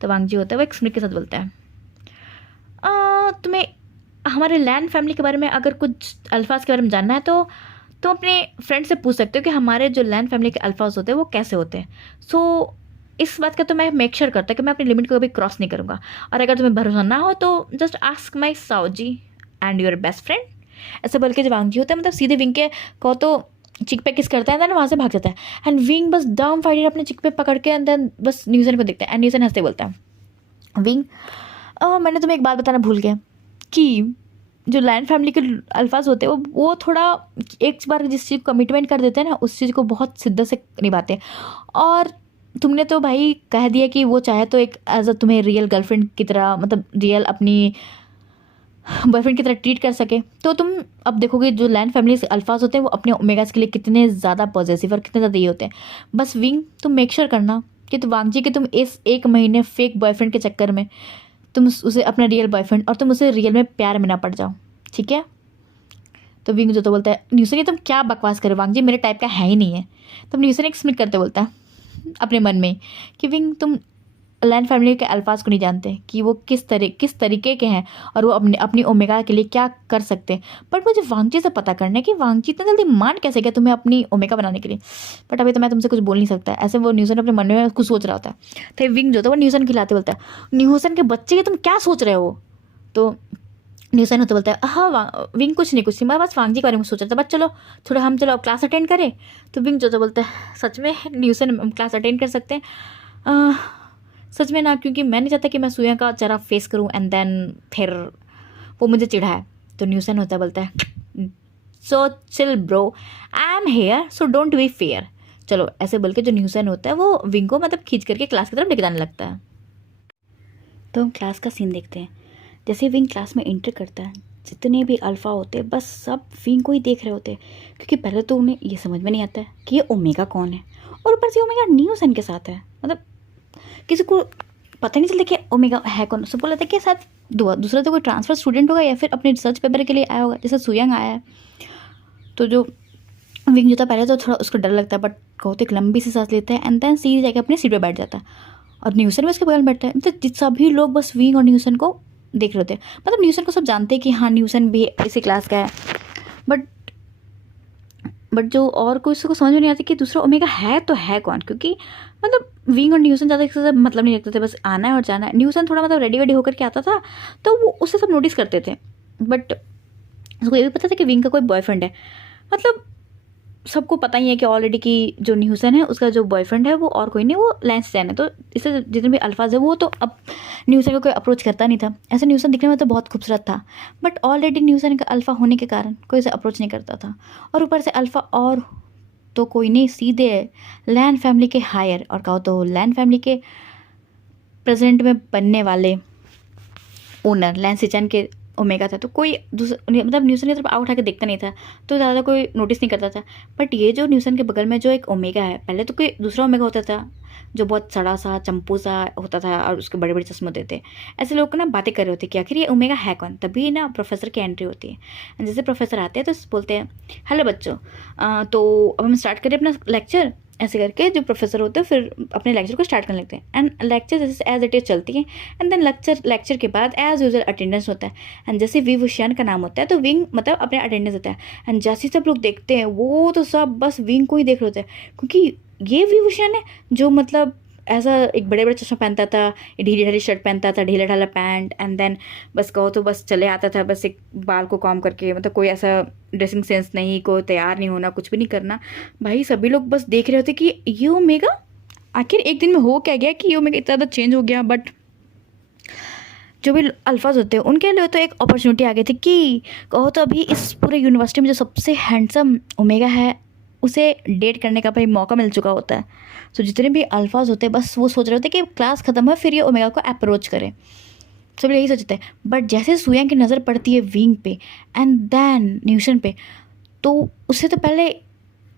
तो वांगजी होता है वो एक स्मित के साथ बोलता है तुम्हें हमारे लैन फैमिली के बारे में अगर कुछ अल्फाज के बारे में जानना है तो तुम अपने फ्रेंड से पूछ सकते हो कि हमारे जो लैन फैमिली के अल्फाज होते हैं वो कैसे होते हैं। सो इस बात का तो मैं मेक श्योर करता कि मैं अपनी लिमिट को कभी क्रॉस नहीं करूँगा, और अगर तुम्हें भरोसा ना हो तो just ask my Saoji and your best friend. ऐसे बोल के जो वांगजी होता है मतलब सीधे विंग के कहो तो चिक पे किस करता है देन वहाँ से भाग जाता है, एंड विंग बस डाउन फाइटर अपने चिक पे पकड़ के एंड देन बस न्यूसन को देखता है, एंड न्यूसन हंसते बोलता है विंग मैंने तुम्हें एक बात बताना भूल गया कि जो लैंड फैमिली के अल्फाज होते हैं वो थोड़ा एक बार जिस चीज़ को कमिटमेंट कर देते हैं ना उस चीज़ को बहुत शिद्दत से निभाते हैं, और तुमने तो भाई कह दिया कि वो चाहे तो एक एज अ तुम्हें रियल गर्लफ्रेंड की तरह मतलब रियल अपनी बॉयफ्रेंड की तरह ट्रीट कर सके, तो तुम अब देखोगे जो लैंड फैमिली से अल्फाज होते हैं वो अपने ओमेगास के लिए कितने ज़्यादा पॉजिटिव और कितने ज़्यादा ये होते हैं। बस विंग तुम मेक श्योर करना कि तो वांगजी कि तुम इस 1 महीने फेक बॉयफ्रेंड के चक्कर में तुम उसे अपना रियल बॉयफ्रेंड और तुम उसे रियल में प्यार में ना पड़ जाओ, ठीक है? तो विंग जो तो बोलता है न्यूसन ये तुम क्या बकवास करे वांगजी, मेरे टाइप का है ही नहीं है। तब न्यूसन एक स्मिट करते बोलता है अपने मन में कि विंग तुम लैंड फैमिली के अल्फाज को नहीं जानते कि वो किस तरीके के हैं और वो अपनी ओमेगा के लिए क्या कर सकते हैं, बट मुझे वांगजी से पता करना है कि वांगजी इतना जल्दी मान कैसे गया तुम्हें अपनी ओमेगा बनाने के लिए। बट अभी तो मैं तुमसे कुछ बोल नहीं सकता, ऐसे वो न्यूसन अपने मन में कुछ सोच रहा होता है। तो विंग जो था वो न्यूसन खिलाते बोलता है न्यूसन के बच्चे तुम क्या सोच रहे हो? तो न्यूसन होता बोलता है हाँ विंग कुछ नहीं मैं बस वांगजी के बारे में सोच रहा था, बस चलो हम क्लास अटेंड करें। तो विंग जो बोलता है सच में न्यूसन क्लास अटेंड कर सकते हैं? सच में ना, क्योंकि मैं नहीं चाहता कि मैं सूर्या का जरा फेस करूं एंड देन फिर वो मुझे चिढ़ाए। तो न्यूसन होता बोलता है so chill bro, I am here so don't be fair. चलो ऐसे बोल के जो न्यूसन होता है वो विंग को मतलब खींच करके क्लास की तरफ लेके जाने लगता है। तो हम क्लास का सीन देखते हैं। जैसे विंग क्लास में एंटर करता है जितने भी अल्फ़ा होते हैं बस सब विंग को ही देख रहे होते हैं, क्योंकि पहले तो उन्हें ये समझ में नहीं आता है कि ये ओमेगा कौन है, और ऊपर से ओमेगा न्यूसन के साथ है। मतलब किसी को पता नहीं चलता कि ओमेगा है कौन। सब बोला था कि शायद दूसरा तो कोई ट्रांसफ़र स्टूडेंट होगा या फिर अपने रिसर्च पेपर के लिए आया होगा, जैसे सुयंग आया है। तो जो विंग जो था पहले तो थोड़ा उसको डर लगता है, बट बहुत एक लंबी सी सांस लेता है एंड देन सीधे जाके अपने सीट पे बैठ जाता है, और न्यूसन भी उसके बगल में बैठता है। मतलब सभी लोग बस विंग और न्यूसन को देख रहे होते हैं। मतलब न्यूसन को सब जानते हैं कि हाँ न्यूसन भी इसी क्लास का है, बट जो और कोई उसको समझ में नहीं आता कि दूसरा ओमेगा है तो है कौन, क्योंकि मतलब विंग और न्यूसन ज़्यादा इससे मतलब नहीं रखते थे, बस आना है और जाना है। न्यूसन थोड़ा मतलब रेडी होकर के आता था तो वो उससे सब नोटिस करते थे, बट उसको ये भी पता था कि विंग का कोई बॉयफ्रेंड है। मतलब सबको पता ही है कि ऑलरेडी कि जो न्यूसन है उसका जो बॉयफ्रेंड है वो और कोई नहीं, वो लैंस चैन है। तो इससे जितने भी अल्फाज है वो तो अब न्यूसन को कोई अप्रोच करता नहीं था। ऐसे न्यूसन दिखने में तो बहुत खूबसूरत था, बट ऑलरेडी न्यूसन का अल्फ़ा होने के कारण कोई उसे अप्रोच नहीं करता था, और ऊपर से अल्फ़ा और तो कोई नहीं, सीधे लैन फैमिली के हायर और कहो तो लैन फैमिली के प्रेजेंट में बनने वाले ओनर लैन सिचन के ओमेगा था, तो कोई दूसरा मतलब न्यूसन की तरफ आँख उठा के देखता नहीं था, तो ज़्यादा कोई नोटिस नहीं करता था। बट ये जो न्यूसन के बगल में जो एक ओमेगा है, पहले तो कोई दूसरा ओमेगा होता था जो बहुत सड़ा सा चंपू सा होता था और उसके बड़े बड़े चश्मे होते थे। ऐसे लोग ना बातें कर रहे होते कि आखिर ये ओमेगा है कौन। तभी ना प्रोफेसर की एंट्री होती है। जैसे प्रोफेसर आते हैं तो बोलते हैं हेलो बच्चों, तो अब हम स्टार्ट करें अपना लेक्चर। ऐसे करके जो प्रोफेसर होते हैं फिर अपने लेक्चर को स्टार्ट करने लगते हैं। एंड लेक्चर जैसे एज इट इज़ चलती है। एंड देन लेक्चर के बाद एज यूजल अटेंडेंस होता है। एंड जैसे वी विषयान का नाम होता है तो विंग मतलब अपने अटेंडेंस होता है। एंड जैसे सब लोग देखते हैं वो तो सब बस विंग को ही देख रहे होते हैं, क्योंकि ये वी विषयान है जो मतलब ऐसा एक बड़े बड़े चश्मा पहनता था, ढीली ढाली शर्ट पहनता था, ढीला ढाला पैंट, एंड देन बस कहो तो बस चले आता था, बस एक बाल को कॉम करके, मतलब कोई ऐसा ड्रेसिंग सेंस नहीं, कोई तैयार नहीं होना, कुछ भी नहीं करना। भाई सभी लोग बस देख रहे होते कि ये ओमेगा आखिर एक दिन में हो क्या गया कि ये ओमेगा इतना ज़्यादा चेंज हो गया। बट जो भी अल्फाज होते हैं उनके लिए तो एक अपॉर्चुनिटी आ गई थी कि कहो तो अभी इस पूरे यूनिवर्सिटी में जो सबसे हैंडसम ओमेगा है उसे डेट करने का भाई मौका मिल चुका होता है। तो जितने भी अल्फाज होते हैं बस वो सोच रहे होते हैं कि क्लास ख़त्म है फिर ये ओमेगा को अप्रोच करें, सब यही सोचते हैं। बट जैसे सुयांग की नज़र पड़ती है विंग पे एंड देन न्यूशन पे, तो उससे तो पहले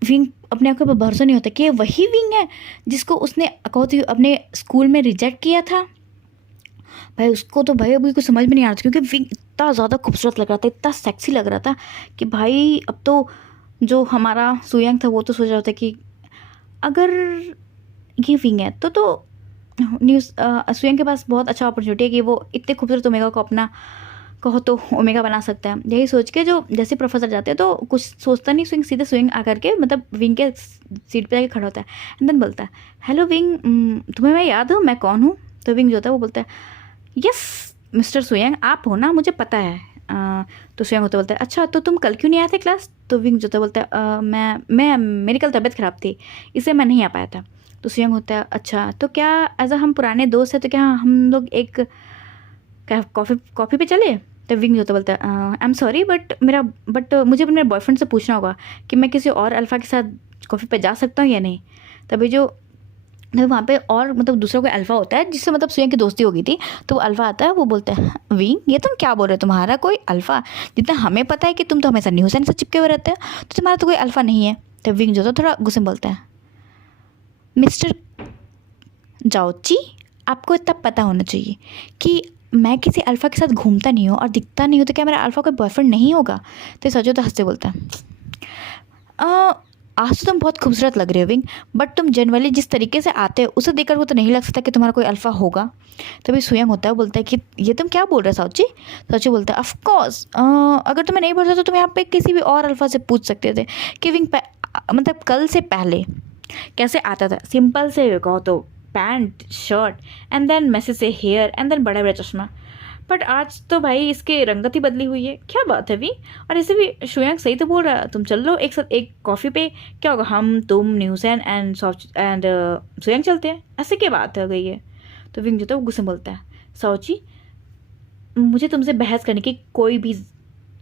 विंग अपने आप के ऊपर भरोसा नहीं होता कि ये वही विंग है जिसको उसने कहो तो अपने स्कूल में रिजेक्ट किया था। भाई उसको तो भाई अभी कुछ समझ में नहीं आ रहा था, क्योंकि विंग इतना ज़्यादा खूबसूरत लग रहा था, इतना सेक्सी लग रहा था कि भाई अब तो जो हमारा सुयांग था वो तो सोच रहा था कि अगर ये विंग है तो सुयांग के पास बहुत अच्छा अपॉर्चुनिटी है कि वो इतने खूबसूरत ओमेगा को अपना कहो तो ओमेगा बना सकता है। यही सोच के जो जैसे प्रोफेसर जाते हैं तो कुछ सोचता नहीं, सीधे स्विंग आकर के मतलब विंग के सीट पे जाके खड़ा होता है। एंड देन बोलता है हेलो विंग, तुम्हें मैं याद हूँ, मैं कौन हूँ। तो विंग जो होता है वो बोलता है यस मिस्टर सुयांग आप हो ना, मुझे पता है। तो सुयांग होता बोलता है अच्छा तो तुम कल क्यों नहीं आए थे क्लास। तो विंग जो होता बोलता है मैं मेरी कल तबीयत ख़राब थी इसलिए मैं नहीं आ पाया था। तो सुयांग होता है अच्छा तो क्या एज हम पुराने दोस्त हैं तो क्या हम लोग एक क्या कॉफ़ी पे चले। तो विंग जो होता बोलता है आई एम सॉरी बट मुझे अपने बॉयफ्रेंड से पूछना होगा कि मैं किसी और अल्फ़ा के साथ कॉफ़ी पे जा सकता हूँ या नहीं। तभी जो वहाँ पे और मतलब दूसरा कोई अल्फ़ा होता है जिससे मतलब सुयांग की दोस्ती हो गई थी, तो वो अल्फ़ा आता है वो बोलता है विंग ये तुम क्या बोल रहे हो, तुम्हारा कोई अल्फ़ा, जितना हमें पता है कि तुम तो हमेशा न्यूज़ से चिपके हुए रहते हो तो तुम्हारा तो कोई अल्फ़ा नहीं है। तो विंग जो था थोड़ा गुस्से में बोलता है मिस्टर जाओची आपको इतना पता होना चाहिए कि मैं किसी अल्फ़ा के साथ घूमता नहीं हूँ और दिखता नहीं हूँ, तो क्या मेरा अल्फ़ा कोई बॉयफ्रेंड नहीं होगा। तो सोचो तो हंसते बोलता है आज तो तुम बहुत खूबसूरत लग रहे हो विंग, बट तुम जनरली जिस तरीके से आते हो उसे देखकर वो तो नहीं लग सकता कि तुम्हारा कोई अल्फ़ा होगा। तभी सुयांग होता है बोलता है कि ये तुम क्या बोल रहे हो साउची। साउची बोलता है ऑफकोर्स अगर तुम्हें नहीं पता तो तुम यहाँ पे किसी भी और अल्फ़ा से पूछ सकते थे कि विंग मतलब कल से पहले कैसे आता था। सिंपल से कहो तो पैंट शर्ट एंड देन मैसे से हेयर एंड देन बड़ा बड़ा चश्मा। बट आज तो भाई इसके रंगत ही बदली हुई है, क्या बात है भी। और ऐसे भी सुयांग सही तो बोल रहा है, तुम चल लो एक साथ एक कॉफ़ी पे, क्या होगा हम तुम न्यूज़न एंड सुयांग चलते हैं, ऐसे क्या बात हो गई है। तो विंग जो था वो गुस्से में बोलता है साउची मुझे तुमसे बहस करने की कोई भी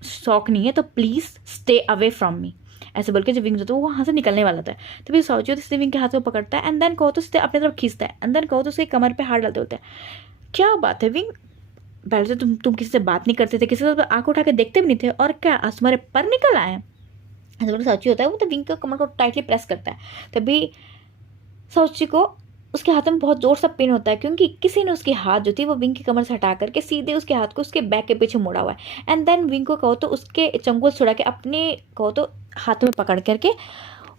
शौक नहीं है, तो please stay away from me. ऐसे बोल के जब विंग जो था वो वहाँ से निकलने वाला था, तो फिर साउची होता है विंग के हाथ को पकड़ता है एंड देन कहो तो उससे अपनी तरफ खींचता है एंड देन कहो तो उसके कमर पे हाथ डालते होता है। क्या बात है विंग, पहले तो तुम किसी से बात नहीं करते थे, किसी से आंख उठा के देखते भी नहीं थे, और क्या आज तुम्हारे पर निकल आए। ऐसा साउची होता है वो तो विंग के कमर को टाइटली प्रेस करता है। तभी साउची को उसके हाथ में बहुत ज़ोर सा पेन होता है, क्योंकि किसी ने उसके हाथ जो थी वो विंग की कमर से हटा करके सीधे उसके हाथ को उसके बैक के पीछे मोड़ा हुआ है। एंड देन विंग को कहो तो उसके चंगुल छुड़ा के अपने कहो तो हाथों में पकड़ करके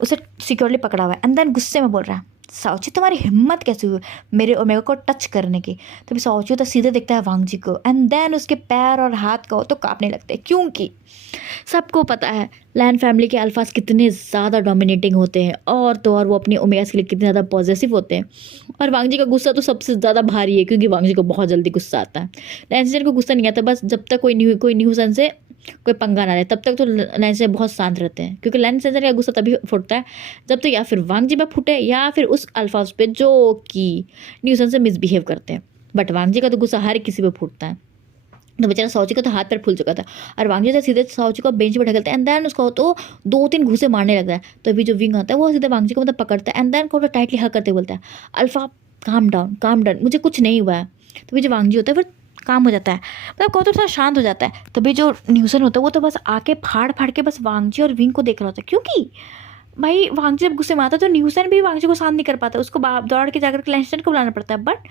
उसे सिक्योरली पकड़ा हुआ है। एंड देन गुस्से में बोल रहा है साउची तुम्हारी हिम्मत कैसे हुई मेरे ओमेगा को टच करने की। तभी साउची तो सीधे देखता है वांग जी को एंड देन उसके पैर और हाथ को तो कांपने लगते हैं, क्योंकि सबको पता है लैन फैमिली के अल्फाज कितने ज़्यादा डोमिनेटिंग होते हैं और तो और वो अपने ओमेगास के लिए कितने ज़्यादा पॉजिटिव होते हैं। और वांग जी का गुस्सा तो सबसे ज़्यादा भारी है, क्योंकि वांग जी को बहुत जल्दी गुस्सा आता है। लैन सेंजर को गुस्सा नहीं आता, बस जब तक कोई न्यूसन से कोई पंगा ना ले तब तक तो लैन सेंजर बहुत शांत रहते हैं, क्योंकि लैन सेंजर का गुस्सा तभी फूटता है जब तक या फिर वांग जी पे फूटे या फिर उस अल्फाज पे जो कि न्यूसन से मिसबिहेव करते हैं। बट वांग जी का तो गुस्सा हर किसी पे फूटता है। तो बेचारा साउची का तो हाथ पैर फूल चुका था और वांग जी तो सीधे साउची को बेंच पर ढकलता है एंड देन उसको तो 2-3 घूसे मारने लगता है। तो अभी जो विंग आता है वो सीधे वांग जी को मतलब पकड़ता है एंड देन को टाइटली हक करते बोलता है अल्फा काम डाउन, मुझे कुछ नहीं हुआ है। तो अभी जो वांग जी होता है फिर काम हो जाता है, मतलब कहो तो थोड़ा शांत हो जाता है। तभी जो न्यूसन होता है वो तो बस आके फाड़ फाड़ के बस वांगजी और विंग को देख रहा होता है, क्योंकि भाई वांगजी जब गुस्से में आता है तो न्यूसन भी वांगजी को शांत नहीं कर पाता, उसको दौड़ के जाकर लैंसस्टर्न को बुलाना पड़ता है। बट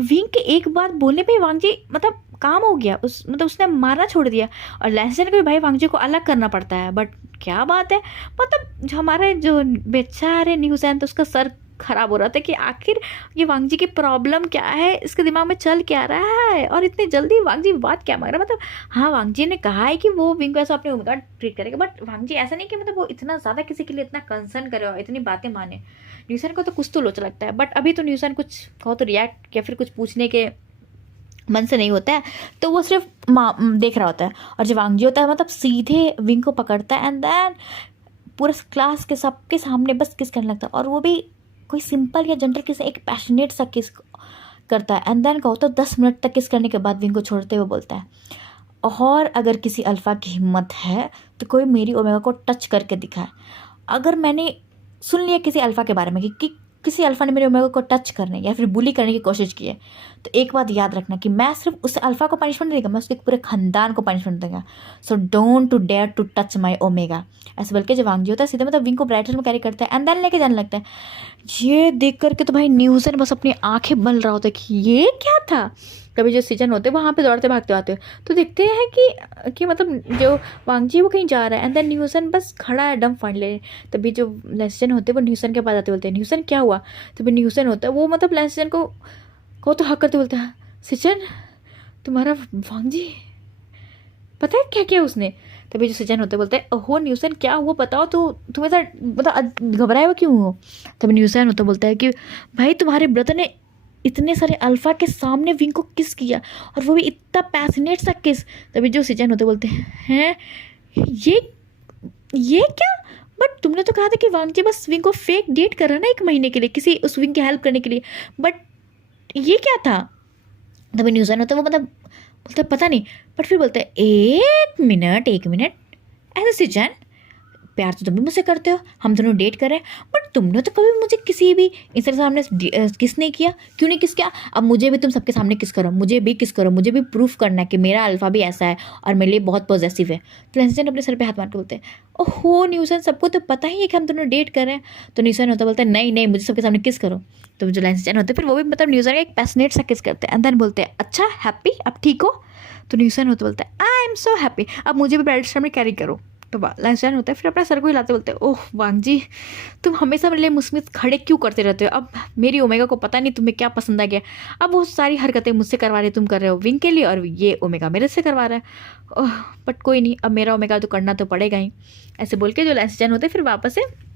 विंग के एक बात बोलने पे वांगजी मतलब काम हो गया, मतलब उसने मारना छोड़ दिया, और लैंसस्टर्न को भी भाई वांगजी को अलग करना पड़ता है। बट क्या बात है, मतलब जो हमारे जो बेचारे न्यूज़ैन तो उसका सर खराब हो रहा था कि आखिर ये वांगजी की प्रॉब्लम क्या है, इसके दिमाग में चल क्या रहा है, और इतनी जल्दी वांगजी बात क्या मांग रहा है। मतलब हाँ, वांगजी ने कहा है कि वो विंग को ऐसा अपने उम्मीदवार ट्रीट करेगा, बट वांगजी ऐसा नहीं कि मतलब वो इतना ज़्यादा किसी के लिए इतना कंसर्न करे और इतनी बातें माने। न्यूसन को तो कुछ तो लोच लगता है, बट अभी तो न्यूसन कुछ कहो तो रिएक्ट या फिर कुछ पूछने के मन से नहीं होता है, तो वो सिर्फ देख रहा होता है। और जब वांगजी होता है मतलब सीधे विंग को पकड़ता है एंड देन पूरे क्लास के सबके सामने बस किस करने लगता है, और वो भी कोई सिंपल या जनरल किस, एक पैशनेट सा किस करता है। एंड देन कहो तो 10 मिनट तक किस करने के बाद विंग को छोड़ते हुए बोलता है, और अगर किसी अल्फ़ा की हिम्मत है तो कोई मेरी ओमेगा को टच करके दिखाए। अगर मैंने सुन लिया किसी अल्फ़ा के बारे में कि किसी अल्फ़ा ने मेरे ओमेगा को टच करने या फिर बुली करने की कोशिश की है, तो एक बात याद रखना कि मैं सिर्फ उस अल्फ़ा को पनिशमेंट नहीं देगा, मैं उसके पूरे खानदान को पनिशमेंट देगा। So don't to dare to touch my omega, ऐसे बोल के जो वांगजी होता है सीधे मतलब विंग को ब्राइट में कैरी करता है एंड देन लेके जाने लगता है। ये देख करके तो भाई न्यूज़न बस अपनी आंखें बल रहा होता है कि ये क्या था। कभी जो सीजन होते हैं वहाँ पे दौड़ते भागते आते हैं तो देखते हैं कि मतलब जो वांगजी वो कहीं जा रहा है एंड देन न्यूसन बस खड़ा है डम फाड़ ले। तभी जो लेसन होते हैं वो न्यूसन के पास आते बोलते हैं, न्यूसन क्या हुआ। तभी न्यूसन होता है वो मतलब लेसन को तो हक करते बोलता है, सिचन तुम्हारा वांगजी पता है क्या क्या उसने। तभी जो सजन होते बोलते हैं, ओहो न्यूसन क्या हुआ बताओ, तो तुम ऐसा मतलब घबराए हुआ क्यों हो। तभी न्यूसन होता बोलता है कि भाई तुम्हारे ब्रदर ने इतने सारे अल्फ़ा के सामने विंग को किस किया, और वो भी इतना पैशनेट सा किस। तभी जो सजन होते बोलते हैं ये क्या, बट तुमने तो कहा था कि वांगजी बस विंग को फेक डेट कर रहा ना 1 महीने के लिए किसी उस विंग की हेल्प करने के लिए, बट ये क्या था। तभी न्यूज़न होता है वो मतलब बोलते पता नहीं, बट फिर बोलते हैं 1 मिनट ऐसे सिजन प्यार तो तुम भी मुझसे करते हो, हम दोनों डेट कर रहे हैं, बट तुमने तो कभी मुझे किसी भी इंसान के सामने किस नहीं किया, क्यों नहीं किस किया। अब मुझे भी तुम सबके सामने किस करो, मुझे भी किस करो, मुझे भी प्रूफ करना है कि मेरा अल्फ़ा भी ऐसा है और मेरे लिए बहुत पॉजेसिव है। तो न्यूसन अपने सर पे हाथ मार के बोलते हैं, ओहो न्यूसन सबको तो पता ही है कि हम दोनों डेट कर रहे हैं। तो न्यूसन होता बोलता है नहीं मुझे सबके सामने किस करो। तो जो न्यूसन होते हैं फिर वो भी मतलब न्यूसन का एक पैशनेट सा किस करते हैं एंड देन बोलते हैं अच्छा हैप्पी अब ठीक हो। तो न्यूसन होता बोलता है आई एम सो हैप्पी, अब मुझे भी ब्राइडल में कैरी करो। तो लैंसडैन होता है फिर अपना सर को हिलाते बोलते हैं, ओह वांगजी तुम हमेशा मेरे लिए मुझमें खड़े क्यों करते रहते हो, अब मेरी ओमेगा को पता नहीं तुम्हें क्या पसंद आ गया, अब वो सारी हरकतें मुझसे करवा रहे तुम कर रहे हो विंग के लिए, और ये ओमेगा मेरे से करवा रहा है। ओह बट कोई नहीं, अब मेरा ओमेगा तो करना तो पड़ेगा ही। ऐसे बोल के जो लैंसडैन होते हैं फिर वापस से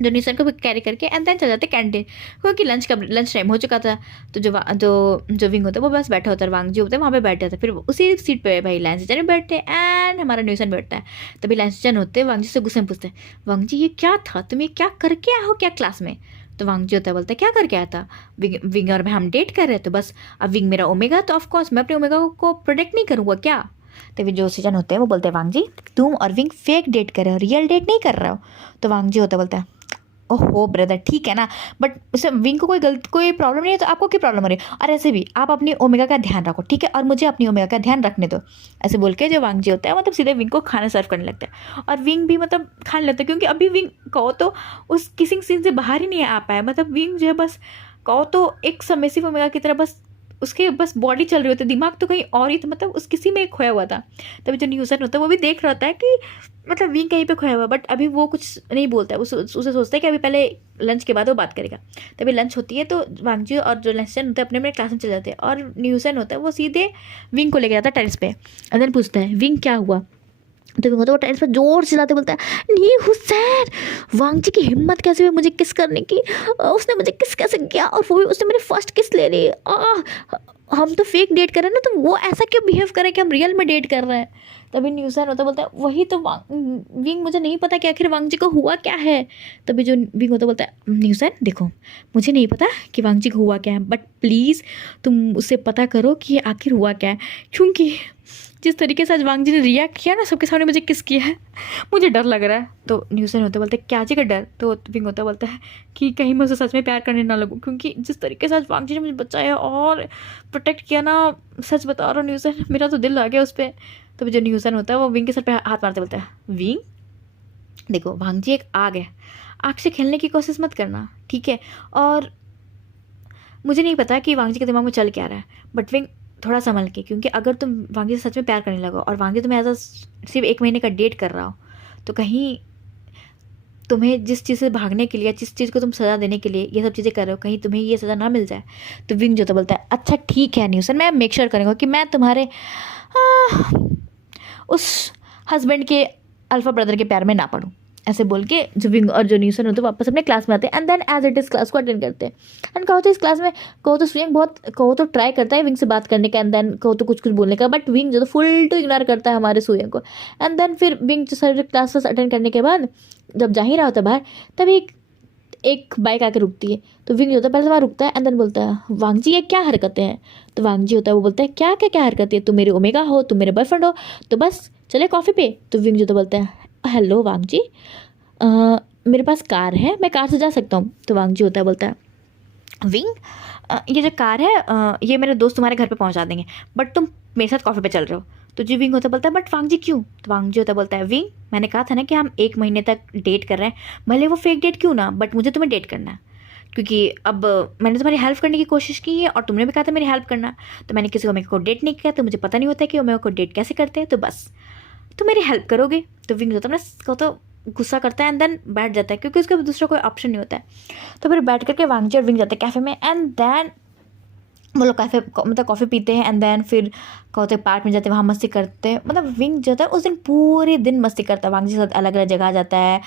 जो न्यूसन को कैरी करके एंड देन चल जाते कैंटीन, क्योंकि लंच टाइम हो चुका था। तो जो विंग होता है वो बस बैठा होता है, वांगजी होता है वहाँ पे बैठा था, फिर उसी सीट पे भाई लैंसजन भी बैठते हैं एंड हमारा न्यूसन बैठता है। तभी लैंसजन होते हैं वांगजी से गुस्से में पूछते हैं, वांगजी ये क्या था, तुम ये क्या करके आए हो क्या क्लास में। तो वांगजी होता है बोलता है क्या करके आया था, विंग और मैं हम डेट कर रहे थे बस, अब विंग मेरा ओमेगा तो ऑफकोर्स मैं अपने ओमेगा को प्रोटेक्ट नहीं करूँगा क्या। तभी जो सीजन होते हैं वो बोलते हैं वांगजी तुम और विंग फेक डेट कर रहे हो, रियल डेट नहीं कर रहे हो। तो वांगजी होता बोलता है ओहो ब्रदर ठीक है ना, बट उसे विंग को कोई प्रॉब्लम नहीं है तो आपको क्या प्रॉब्लम हो रही है, और ऐसे भी आप अपनी ओमेगा का ध्यान रखो ठीक है, और मुझे अपनी ओमेगा का ध्यान रखने दो। ऐसे बोल के जो वांगजी होता है मतलब सीधे विंग को खाना सर्व करने लगता है, और विंग भी मतलब खाने लगता है, क्योंकि अभी विंग कहो तो उस किसिंग सीन से बाहर ही नहीं आ पाया। मतलब विंग जो है बस कहो तो एक सबमिसिव ओमेगा की तरह बस उसके बस बॉडी चल रही होती है, दिमाग तो कहीं और ही तो मतलब उस किसी में खोया हुआ था। तभी जो न्यूसन होता है वो भी देख रहा होता है कि मतलब विंग कहीं पे खोया हुआ, बट अभी वो कुछ नहीं बोलता है, उसे सोचता है कि अभी पहले लंच के बाद वो बात करेगा। तभी लंच होती है तो वांगजी और जो लंचन होता है अपने अपने क्लास में चले जाते हैं, और न्यूसन होता है वो सीधे विंग को लेके जाता है टेरेस पे, और देन पूछता है विंग क्या हुआ। तो विंग होता है वो टेरेस पर जोर से चिल्लाते बोलता है नहीं हुसैन वांगजी की हिम्मत कैसे हुई मुझे किस करने की, उसने मुझे किस कैसे किया, और वो भी उसने मेरे फर्स्ट किस ले ली, हम तो फेक डेट कर रहे हैं ना, तो वो ऐसा क्यों बिहेव करे कि हम रियल में डेट कर रहे हैं। तभी न्यूसन होता बोलता है वही तो विंग, मुझे नहीं पता कि आखिर वांग जी को हुआ क्या है। तभी जो विंग होता बोलता है न्यूसन देखो, मुझे नहीं पता कि वांग जी को हुआ क्या है, बट प्लीज़ तुम उससे पता करो कि आखिर हुआ क्या है, क्योंकि जिस तरीके से आज वांग जी ने रिएक्ट किया ना सबके सामने, मुझे किस किया है, मुझे डर लग रहा है। तो न्यूसन होते बोलते क्या जी का डर? तो विंग होता बोलता है कि कहीं मैं उसे सच में प्यार करने ना लगूँ, क्योंकि जिस तरीके से आज वांग जी ने मुझे बचाया और प्रोटेक्ट किया ना, सच बता रहा हूँ न्यूसन, मेरा तो दिल आ गया उस पर। तो जो न्यूसन होता है वो विंग के सर पे हाथ मारते बोलता है विंग देखो, वांग जी एक आग है, आग से खेलने की कोशिश मत करना, ठीक है? और मुझे नहीं पता कि वांग जी के दिमाग में चल क्या रहा है, बट विंग थोड़ा संभल के, क्योंकि अगर तुम वांग जी से सच में प्यार करने लगो और वांग जी तुम्हें सिर्फ 1 महीने का डेट कर रहा हो, तो कहीं तुम्हें जिस चीज़ से भागने के लिए या जिस चीज़ को तुम सज़ा देने के लिए ये सब चीज़ें कर रहे हो, कहीं तुम्हें ये सज़ा ना मिल जाए। तो विंग जो तो बोलता है अच्छा ठीक है न्यूसन, मैं मेक श्योर करूँगा कि मैं तुम्हारे उस हस्बैंड के अल्फा ब्रदर के प्यार में ना पड़ूँ। ऐसे बोल के जो विंग और जो न्यूसन होते वापस अपने क्लास में आते हैं, and then as it is class को अटेंड करते हैं। एंड कहो तो इस क्लास में कहो तो सुयंग कहो तो ट्राई करता है विंग से बात करने का, एंड देन कहो तो कुछ कुछ बोलने का, बट विंग जो तो फुल टू इग्नोर करता है हमारे सुयंग को। एंड देन फिर विंग जो सारे क्लासेस अटेंड करने के बाद जब जा ही रहा होता बाहर, तभी एक बाइक आके रुकती है। तो विंग जो होता है पहले तो वहाँ रुकता है, एंड देन बोलता है वांग जी ये क्या हरकतें हैं? तो वांग जी होता है वो बोलता है क्या क्या क्या हरकतें है, तुम मेरे ओमेगा हो, तुम मेरे बॉयफ्रेंड हो, तो बस चले कॉफ़ी पे। तो विंग जो तो बोलता है हेलो वांग जी, मेरे पास कार है, मैं कार से जा सकता हूँ। तो वांग जी होता है बोलता है विंग ये जो कार है ये मेरे दोस्त तुम्हारे घर पे पहुँचा देंगे, बट तुम मेरे साथ कॉफ़ी पे चल रहे हो। तो जी विंग होता बोलता है बट वांग जी क्यों? तो वांग जी होता बोलता है विंग मैंने कहा था ना कि हम 1 महीने तक डेट कर रहे हैं, भले वो फेक डेट क्यों ना, बट मुझे तुम्हें डेट करना है, क्योंकि अब मैंने तुम्हारी हेल्प करने की कोशिश की है और तुमने भी कहा था मेरी हेल्प करना। तो मैंने किसी ओमेगा को डेट नहीं किया, तो मुझे पता नहीं होता कि ओमेगा को डेट कैसे करते हैं, तो बस तुम मेरी हेल्प करोगे। तो विंग होता है तो गुस्सा करता है, एंड देन बैठ जाता है, क्योंकि उसके दूसरा कोई ऑप्शन नहीं होता है। तो फिर बैठ करके वांग जी और विंग जाते हैं कैफ़े में, एंड देन वो लोग कैफ़े मतलब कॉफ़ी पीते हैं, एंड देन फिर कहते हैं पार्क में जाते हैं, वहाँ मस्ती करते हैं। मतलब विंग जो है उस दिन पूरे दिन मस्ती करता है, वांग जी के साथ अलग अलग जगह जाता है,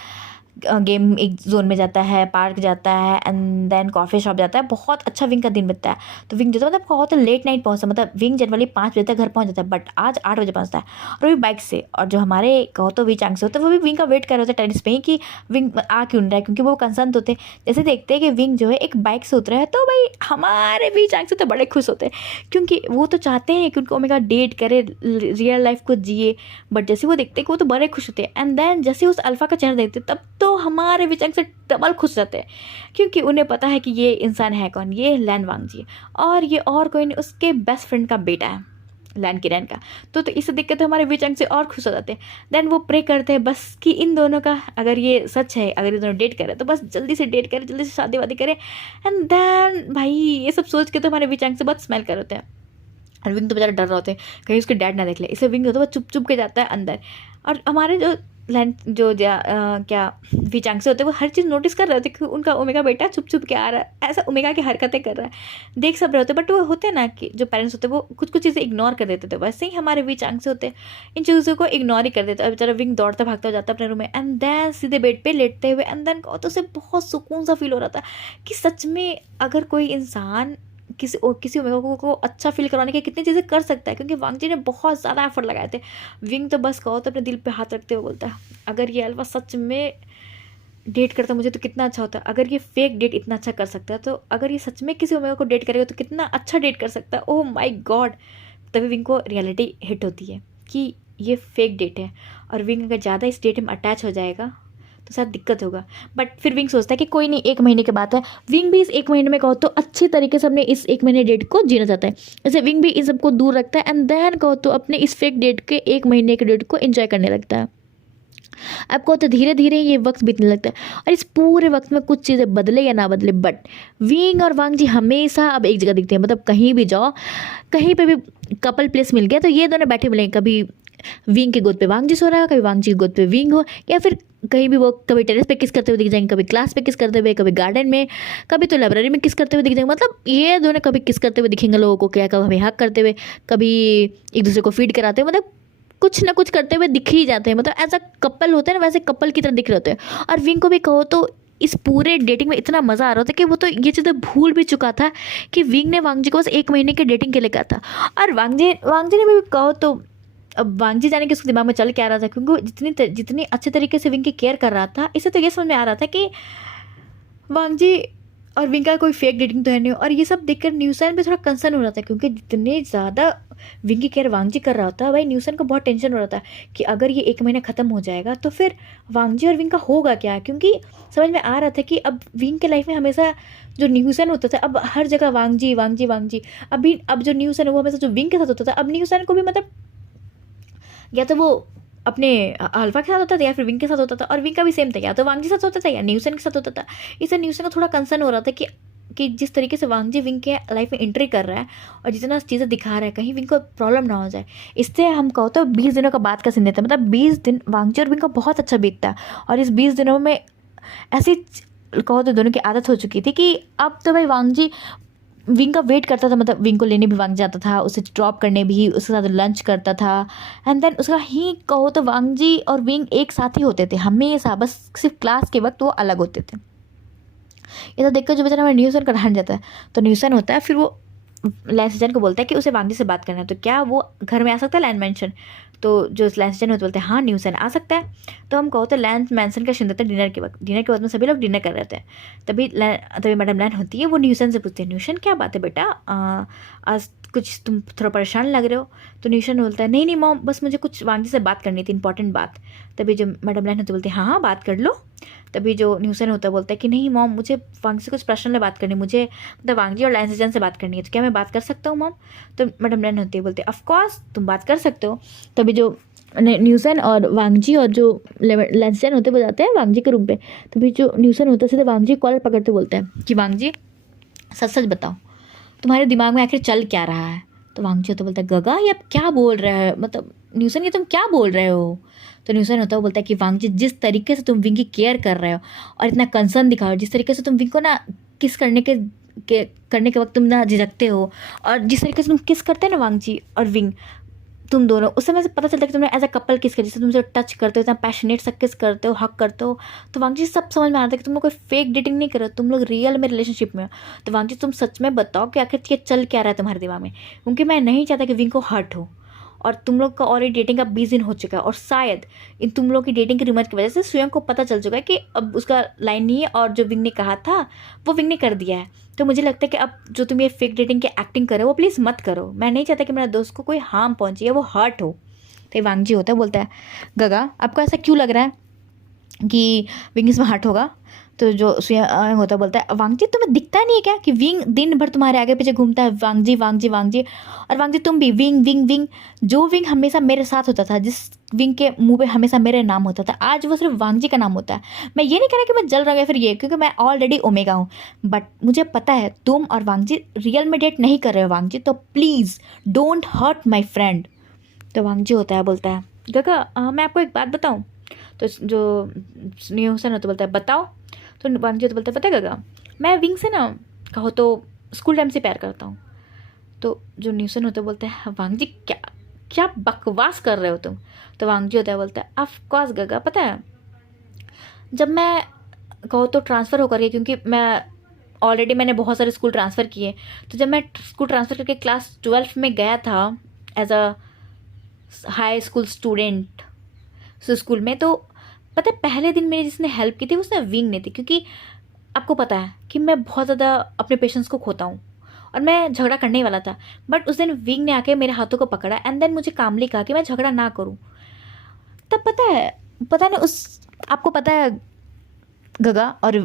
गेम एक जोन में जाता है, पार्क जाता है, एंड देन कॉफ़ी शॉप जाता है। बहुत अच्छा विंग का दिन बीतता है। तो विंग जो है मतलब बहुत लेट नाइट पहुँचता है, मतलब विंग जनरली 5 बजे तक घर पहुँच जाता है, बट आज 8 बजे पहुँचता है, और वो भी बाइक से। और जो हमारे कहो तो वी चांग से होते हैं वो भी विंग का वेट कर रहे होते हैं टेरिस पे ही कि विंग आ क्यों नहीं रहा है, क्योंकि वो कंसर्न होते हैं। जैसे देखते हैं कि विंग जो है एक बाइक से उतरा है, तो भाई हमारे वी चांग से तो बड़े खुश होते हैं, क्योंकि वो तो चाहते हैं कि उनको ओमेगा डेट करे, रियल लाइफ को जिए, बट जैसे वो देखते हैं कि वो तो बड़े खुश होते हैं। एंड देन जैसे उस अल्फा का चेहरा देखते तब तो हमारे वी चांग से डबल खुश रहते हैं, क्योंकि उन्हें पता है कि ये इंसान है कौन, ये लैन वांग जी, और ये और कोई नहीं उसके बेस्ट फ्रेंड का बेटा है लैन किरण का। तो इसे देख के तो हमारे वी चांग से और खुश हो जाते हैं। देन वो प्रे करते हैं बस कि इन दोनों का अगर ये सच है, अगर ये दोनों डेट करें तो बस जल्दी से डेट करें, जल्दी से शादी वादी करें। एंड देन भाई ये सब सोच के तो हमारे वी चांग से बहुत स्मेल कर होते हैं, और विंग तो बेचारा डर रहे होते हैं कहीं उसके डैड ना देख ले, इसलिए विंग होता है वो चुप चुप के जाता है अंदर। और हमारे जो लैंड जो क्या वी चांग से होते हैं वो हर चीज़ नोटिस कर रहे होते कि उनका ओमेगा बेटा चुप चुप के आ रहा है, ऐसा ओमेगा की हरकतें कर रहा है, देख सब रहे होते। बट वो होते हैं ना कि जो पेरेंट्स होते हैं वो कुछ कुछ चीज़ें इग्नोर कर देते थे, वैसे ही हमारे वी चांग से होते हैं इन चीज़ों को इग्नोर ही कर देते। और बेचारा विंग दौड़ता भागता हो जाता है अपने रूम में, एंड देन सीधे बेड पे लेटते हुए, एंड देन तो उसे बहुत सुकून सा फील हो रहा था कि सच में अगर कोई इंसान किसी ओमेगा को अच्छा फील करवाने की कितनी चीज़ें कर सकता है, क्योंकि वांग जी ने बहुत ज़्यादा एफर्ट लगाए थे। विंग तो बस कहो तो अपने दिल पे हाथ रखते हुए बोलता है अगर ये अल्फा सच में डेट करता मुझे तो कितना अच्छा होता, अगर ये फेक डेट इतना अच्छा कर सकता है तो अगर ये सच में किसी ओमेगा को डेट करेगा तो कितना अच्छा डेट कर सकता है। Oh my God. तभी विंग को रियलिटी हिट होती है कि ये फेक डेट है, और विंग अगर ज़्यादा इस डेट में अटैच हो जाएगा तो शायद दिक्कत होगा। बट फिर विंग सोचता है कि कोई नहीं, 1 महीने की बात है। विंग भी इस 1 महीने में कहो तो अच्छी तरीके से अपने इस 1 महीने डेट को जीना चाहता है, जैसे विंग भी इन सबको दूर रखता है, एंड देन कहो तो अपने इस फेक डेट के 1 महीने के डेट को एंजॉय करने लगता है। आपको तो धीरे धीरे ये वक्त बीतने लगता है, और इस पूरे वक्त में कुछ चीज़ें बदले या ना बदले, बट विंग और वांग जी हमेशा अब एक जगह दिखते हैं। मतलब कहीं भी जाओ, कहीं पे भी कपल प्लेस मिल गया तो ये दोनों बैठे मिलेंगे, कभी विंग की गोद पे वांग जी सो रहा है, कभी वांग जी की गोद पे विंग हो, या फिर कहीं भी वो कभी टेरेस पे किस करते हुए दिख जाएंगे, कभी क्लास पे किस करते हुए, कभी गार्डन में, कभी तो लाइब्रेरी में किस करते हुए दिख जाएंगे। मतलब ये दोनों कभी किस करते हुए दिखेंगे लोगों को, क्या कभी हक करते हुए, कभी एक दूसरे को फीड कराते हुए, मतलब कुछ ना कुछ करते हुए दिख ही जाते हैं। मतलब ऐसा कपल होता है ना, वैसे कपल की तरह दिख रहे होते हैं। और विंग को भी कहो तो इस पूरे डेटिंग में इतना मज़ा आ रहा था कि वो तो ये चीज़ें भूल भी चुका था कि विंग ने वांग जी को बस 1 महीने के डेटिंग के लिए कहा था। और वांग जी ने भी कहो तो अब वांगजी जाने कि उसके दिमाग में चल क्या रहा था, क्योंकि वो जितनी अच्छे तरीके से विंग की केयर कर रहा था, इससे तो ये समझ में आ रहा था कि वांगजी और विंग का कोई फेक डेटिंग तो है नहीं। और ये सब देखकर न्यूसन पे थोड़ा कंसर्न हो रहा था, क्योंकि जितने ज़्यादा विंग की केयर वांगजी कर रहा था, भाई न्यूसन को बहुत टेंशन हो रहा था कि अगर ये 1 महीना ख़त्म हो जाएगा तो फिर वांगजी और विंग का होगा क्या। क्योंकि समझ में आ रहा था कि अब विंग के लाइफ में हमेशा जो न्यूसन होता था, अब हर जगह वांगजी वांगजी वांगजी। अब जो न्यूसन है वो हमेशा जो विंग के साथ होता था, अब न्यूसन को भी मतलब या तो वो अपने अल्फा के साथ होता था या फिर विंग के साथ होता था, और विंग का भी सेम था, या तो वांगजी के साथ होता था या न्यूसन के साथ होता था। इससे न्यूसन को थोड़ा कंसर्न हो रहा था कि जिस तरीके से वांगजी विंग के लाइफ में एंट्री कर रहा है और जितना चीज़ें दिखा रहा है, कहीं विंग को प्रॉब्लम ना हो जाए। इससे हम कहो तो 20 दिनों का बाद का सीन देता है, मतलब 20 दिन वांगजी और विंग का बहुत अच्छा बीतता है। और इस 20 दिनों में ऐसी कहो तो दोनों की आदत हो चुकी थी कि अब तो भाई वांगजी विंग का वेट करता था, मतलब विंग को लेने भी वांग जाता था, उसे ड्रॉप करने भी, उसके साथ लंच करता था। एंड देन उसका ही कहो तो वांगजी और विंग एक साथ ही होते थे हमेशा, बस सिर्फ क्लास के वक्त वो अलग होते थे। ये तो देखकर जो बेचारा हमारा न्यूसन का ढांढ जाता है, तो न्यूसन होता है फिर वो लैंसजन को बोलता है कि उसे वांगजी से बात करना है, तो क्या वो घर में आ सकता है लैंड मैंशन। तो जो लैंसजन होते बोलते हैं हाँ न्यूसन आ सकता है। तो हम कहो तो लैंड मैंसन का सीन देता है डिनर के वक्त में सभी लोग डिनर कर रहे थे। तभी मैडम लैन होती है, वो न्यूसन से पूछते हैं न्यूसन क्या बात है बेटा, आज कुछ तुम थोड़ा परेशान लग रहे हो। तो न्यूसन बोलता है नहीं नहीं मॉम, बस मुझे कुछ वांगजी से बात करनी थी, इंपॉर्टेंट बात। तभी जो मैडम लैन होती बोलती है हाँ हाँ बात कर लो। तभी जो न्यूसन होता है बोलता है कि नहीं मॉम, मुझे वांगजी से कुछ पर्सनल बात करनी, मुझे मतलब वांगजी और लैंसजन से बात करनी है, तो क्या मैं बात कर सकता हूँ मॉम। तो मैडम लैन होती है बोलते हैं ऑफकोर्स तुम बात कर सकते हो। तभी जो न्यूसन और वांगजी और जो लैंसजन होते जाते हैं वांगजी के रूम पे। तभी जो न्यूसन होता है सीधे वांगजी कॉलर पकड़ते बोलता है कि वांगजी सच सच बताओ तुम्हारे दिमाग में आखिर चल क्या रहा है। तो वांगजी होता बोलता है गगा ये अब क्या बोल रहा है, मतलब न्यूसन ये तुम क्या बोल रहे हो। तो न्यूसन होता है बोलता है कि वांगजी जिस तरीके से तुम विंग की केयर कर रहे हो और इतना कंसर्न दिखाओ, जिस तरीके से तुम विंग को ना किस करने के वक्त तुम ना झिझकते हो, और जिस तरीके से तुम किस करते हैं ना वांगजी और विंग तुम दोनों, उस समय से पता चलता है कि तुमने एज अ कपल किस कर, जैसे तुम जो टच करते हो इतना पैशनेट सा किस करते हो, हक करते हो। तो वांगजी सब समझ में आता है कि तुम लोग कोई फेक डेटिंग नहीं कर रहे हो, तुम लोग रियल में रिलेशनशिप में हो। तो वांगजी तुम सच में बताओ कि आखिर ये चल क्या रहा है तुम्हारे दिमाग में, क्योंकि मैं नहीं चाहता कि विंग को हर्ट हो। और तुम लोग का ऑलरेडी डेटिंग का 20 दिन हो चुका है, और शायद इन तुम लोग की डेटिंग की रिमर्ज की वजह से स्वयं को पता चल चुका है कि अब उसका लाइन नहीं है, और जो विंग ने कहा था वो विंग ने कर दिया है। तो मुझे लगता है कि अब जो तुम ये फेक डेटिंग की एक्टिंग करो वो प्लीज़ मत करो, मैं नहीं चाहता कि मेरा दोस्त को कोई हार्म पहुंचे या वो हर्ट हो। तो वांगजी होता है बोलता है गगा आपको ऐसा क्यों लग रहा है कि विंग इसमें हर्ट होगा। तो जो स्वयं होता बोलता है वांगजी तुम्हें दिखता नहीं है क्या कि विंग दिन भर तुम्हारे आगे पीछे घूमता है, वांगजी वांगजी वांगजी। और वांगजी तुम भी विंग विंग विंग, जो विंग हमेशा मेरे साथ होता था, जिस विंग के मुंह पे हमेशा मेरे नाम होता था, आज वो सिर्फ वांगजी का नाम होता है। मैं ये नहीं कह रहा कि मैं जल रहा हूँ या फिर ये, क्योंकि मैं ऑलरेडी ओमेगा हूँ, बट मुझे पता है तुम और वांगजी रियल में डेट नहीं कर रहे हो वांगजी, तो please don't hurt my friend. तो वांगजी होता है बोलता है गगा मैं आपको एक बात बताऊँ। तो जो न्यूसन होता बोलता है बताओ। तो वांगजी तो बोलता है पता है गगा मैं विंग से ना कहो तो स्कूल टाइम से प्यार करता हूँ। तो जो न्यूसन होता बोलता है वांगजी क्या क्या बकवास कर रहे हो तुम। तो वांगजी होता है बोलता है ऑफ कोर्स गगा पता है जब मैं कहो तो ट्रांसफ़र होकर गई, क्योंकि मैं ऑलरेडी मैंने बहुत सारे स्कूल ट्रांसफ़र किए। तो जब मैं स्कूल ट्रांसफ़र करके क्लास 12 में गया था as a high school student school में, तो पता है पहले दिन मेरी जिसने हेल्प की थी उसने विंग ने थी, क्योंकि आपको पता है कि मैं बहुत ज़्यादा अपने पेशेंस को खोता हूँ और मैं झगड़ा करने ही वाला था। बट उस दिन विंग ने आके मेरे हाथों को पकड़ा एंड देन मुझे कामली कहा कि मैं झगड़ा ना करूँ। तब पता नहीं उस आपको पता है गगा और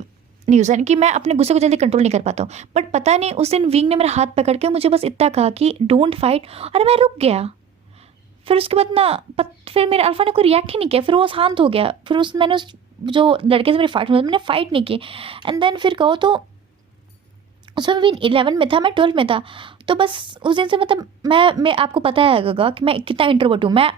न्यूज़न कि मैं अपने गुस्से को जल्दी कंट्रोल नहीं कर पाता हूँ, बट पता नहीं उस दिन विंग ने मेरा हाथ पकड़ के मुझे बस इतना कहा कि डोंट फाइट, और मैं रुक गया। फिर उसके बाद ना फिर मेरे अल्फा ने कोई रिएक्ट ही नहीं किया, फिर वो शांत हो गया। फिर मैंने उस जो लड़के से मेरी फाइट हुई मैंने फ़ाइट नहीं की। एंड देन फिर कहो तो उसमें भी 11 में था, मैं 12 में था। तो बस उस दिन से मतलब मैं आपको पता है गगा कि मैं कितना इंट्रोवर्ट हूँ। मैं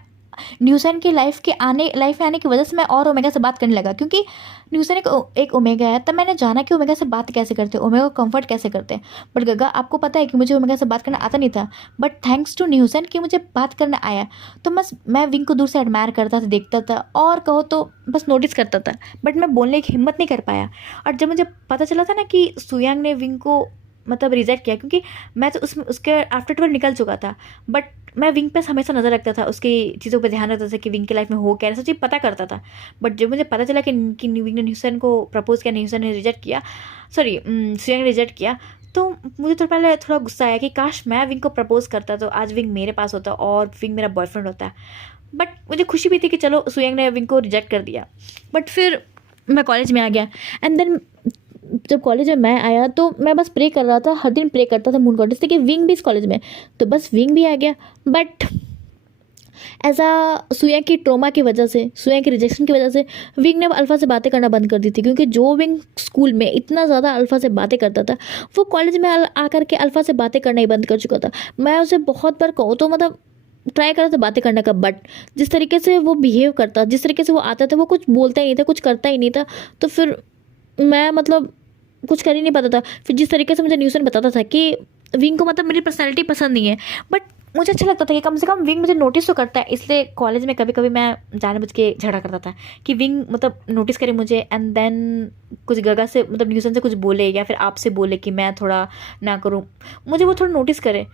न्यूसन की लाइफ में आने की वजह से मैं और ओमेगा से बात करने लगा, क्योंकि न्यूसन एक ओमेगा है। तब मैंने जाना कि ओमेगा से बात कैसे करते हैं, ओमेगा को कंफर्ट कैसे करते हैं। बट गगा आपको पता है कि मुझे ओमेगा से बात करना आता नहीं था, बट थैंक्स टू न्यूसन कि मुझे बात करना आया। तो बस मैं विंग को दूर से एडमायर करता था, देखता था, और कहो तो बस नोटिस करता था, बट मैं बोलने की हिम्मत नहीं कर पाया। और जब मुझे पता चला था ना कि सुयांग ने विंग को मतलब रिजेक्ट किया, क्योंकि मैं तो उसमें उसके आफ्टर 12 निकल चुका था। बट मैं विंग पे हमेशा नज़र रखता था, उसकी चीज़ों पे ध्यान रखता था कि विंग की लाइफ में हो क्या है, सब चीज़ पता करता था। बट जब मुझे पता चला कि विंग ने न्यूसन को प्रपोज किया, न्यूसन ने रिजेक्ट किया, सॉरी सुयंग ने रिजेक्ट किया, तो मुझे तो पहले थोड़ा गुस्सा आया कि काश मैं विंग को प्रपोज करता तो आज विंग मेरे पास होता और विंग मेरा बॉयफ्रेंड होता। बट मुझे खुशी भी थी कि चलो सुयंग ने विंग को रिजेक्ट कर दिया। बट फिर मैं कॉलेज में आ गया, एंड देन जब कॉलेज में मैं आया तो मैं बस प्रे कर रहा था, हर दिन प्रे करता था मून गॉडेस से कि विंग भी इस कॉलेज में, तो बस विंग भी आ गया। बट ऐसा सुयंग की ट्रोमा की वजह से, सुयंग की रिजेक्शन की वजह से विंग ने अल्फ़ा से बातें करना बंद कर दी थी, क्योंकि जो विंग स्कूल में इतना ज़्यादा अल्फ़ा से बातें करता था वो कॉलेज में आकर के अल्फ़ा से बातें करना ही बंद कर चुका था। मैं उसे बहुत बार कहूँ तो मतलब ट्राई करा था बातें करने का, बट जिस तरीके से वो बिहेव करता, जिस तरीके से वो आता था, वो कुछ बोलता ही नहीं था, कुछ करता ही नहीं था। तो फिर मैं मतलब कुछ कर ही नहीं पाता था। फिर जिस तरीके से मुझे न्यूसन बताता था कि विंग को मतलब मेरी पर्सनैलिटी पसंद नहीं है, बट मुझे अच्छा लगता था कि कम से कम विंग मुझे नोटिस तो करता है। इसलिए कॉलेज में कभी कभी मैं जानबूझ के झगड़ा करता था कि विंग मतलब नोटिस करे मुझे, एंड देन कुछ गगा से मतलब न्यूसन से कुछ बोले या फिर आपसे बोले कि मैं थोड़ा ना करूँ, मुझे वो थोड़ा नोटिस करे।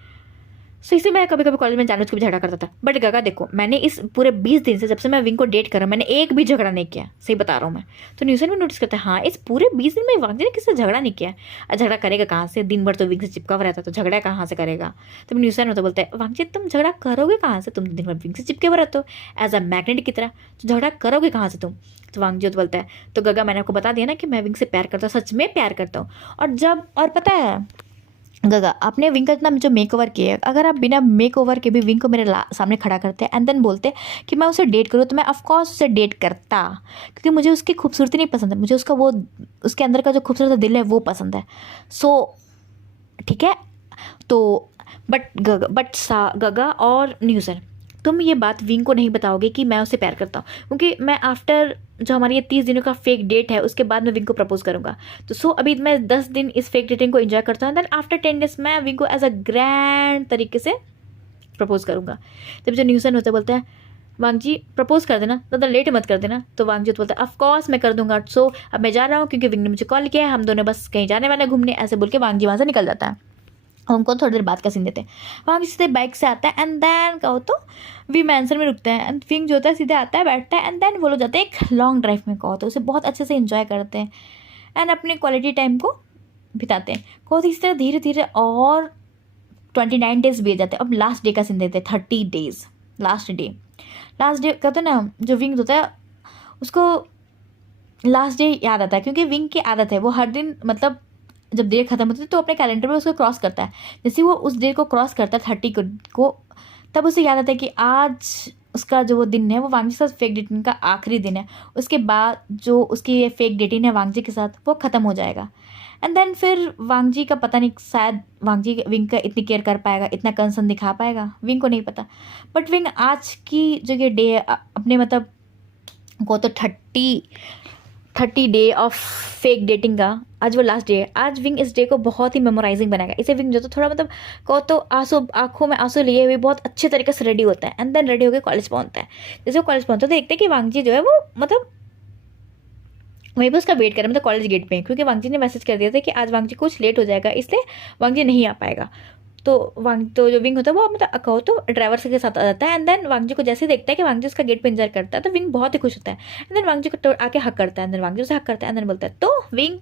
सो इसलिए मैं कभी कभी कॉलेज में जानबूझ के भी झगड़ा करता था। बट गगा देखो, मैंने इस पूरे 20 दिन से, जब से मैं विंग को डेट कर रहा हूँ, मैंने एक भी झगड़ा नहीं किया, सही बता रहा हूँ मैं। तो न्यूसन भी नोटिस करता है, हाँ इस पूरे 20 दिन में वांगजी ने किसी से झगड़ा नहीं किया। झगड़ा करेगा कहाँ से, दिन भर तो विंग से चिपका हुआ रहता, तो झगड़ा कहाँ से करेगा। तो न्यूसन तो बोलता है, वांगजी तुम झगड़ा करोगे कहाँ से, तुम दिन भर विंग से चिपके हुए रहते हो एज अ मैग्नेट की तरह, तो झगड़ा करोगे कहाँ से तुम। तो वांगजी तो बोलता है, तो गगा मैंने आपको बता दिया ना कि मैं विंग से प्यार करता हूँ, सच में प्यार करता हूँ। और पता है गगा, आपने विंग का इतना जो मेक ओवर किया है, अगर आप बिना मेक ओवर के भी विंग को मेरे सामने खड़ा करते हैं एंड देन बोलते कि मैं उसे डेट करूँ, तो मैं ऑफकोर्स उसे डेट करता, क्योंकि मुझे उसकी खूबसूरती नहीं पसंद है, मुझे उसका वो उसके अंदर का जो खूबसूरत दिल है वो पसंद है। सो ठीक है। तो गगा और न्यूसन, तुम ये बात विंग को नहीं बताओगे कि मैं उसे प्यार करता हूँ, क्योंकि मैं आफ्टर जो हमारी ये 30 दिनों का फेक डेट है उसके बाद मैं विंग को प्रपोज करूंगा। तो सो अभी मैं 10 दिन इस फेक डेटिंग को एंजॉय करता हूँ, देन आफ्टर 10 डेज मैं विंग को एज अ ग्रैंड तरीके से प्रपोज करूंगा। जब जो न्यूसन होता है बोलता है, वांगजी प्रपोज कर देना, ज़्यादा लेट मत कर देना। तो वांगजी तो बोलता है ऑफकोर्स मैं कर दूंगा। सो अब मैं जा रहा हूँ क्योंकि विंग ने मुझे कॉल किया है, हम दोनों बस कहीं जाने वाले घूमने, ऐसे बोल के वांगजी वहाँ से निकल जाता है। हमको थोड़ी देर बाद का सीन देते हैं, वहाँ सीधे बाइक से आता है एंड देन कहो तो वी मैंसन में रुकते हैं, एंड विंग जो होता है सीधे आता है, बैठता है, एंड देन वो लोग जाते हैं एक लॉन्ग ड्राइव में, कहो तो उसे बहुत अच्छे से इंजॉय करते हैं एंड अपने क्वालिटी टाइम को बिताते हैं। कहो तो इस तरह धीरे धीरे और 29 डेज बीत जाते हैं। अब लास्ट डे का सीन देते हैं, 30 डेज। लास्ट डे कहते हैं ना, जो विंग होता है उसको लास्ट डे याद आता है, क्योंकि विंग की आदत है वो हर दिन मतलब जब डेट खत्म होती है तो अपने कैलेंडर में उसको क्रॉस करता है। जैसे वो उस डेट को क्रॉस करता है 30 को, तब उसे याद आता है कि आज उसका जो वो दिन है वो वांगजी के साथ फेक डेटिंग का आखिरी दिन है। उसके बाद जो उसकी ये फेक डेटिंग है वांगजी के साथ वो ख़त्म हो जाएगा। एंड देन फिर वांगजी का पता नहीं, शायद वांगजी विंग का इतनी केयर कर पाएगा, इतना कंसर्न दिखा पाएगा, विंग को नहीं पता। बट विंग आज की जो ये डे है अपने मतलब को तो 30 डे ऑफ फेक डेटिंग का आज वो लास्ट डे है। आज विंग इस डे को बहुत ही मेमोराइजिंग बनाएगा। इसे विंग जो तो थोड़ा मतलब कहो तो आंखों में आंसू लिए हुए बहुत अच्छे तरीके से रेडी होता है, एंड देन रेडी होकर कॉलेज पहुंचता है। जैसे वो कॉलेज पहुंचता है तो देखते हैं कि वांगजी जो है वो मतलब वहीं पर उसका वेट कर रहे मतलब कॉलेज गेट पे, क्योंकि वांगजी ने मैसेज कर दिया था कि आज वांगजी कुछ लेट हो जाएगा, इसलिए वांगजी नहीं आ पाएगा। तो जो विंग होता है वो मतलब कहो तो ड्राइवर के साथ आ जाता है, एंड देन वांगजी को जैसे ही देखता है कि वांगजी उसका गेट पे इंतजार करता है तो विंग बहुत ही खुश होता है। एंड देन वांगजी को आके हक करता है, एंड देन वांगजी उसे हक करता है, एंड देन बोलता है तो विंग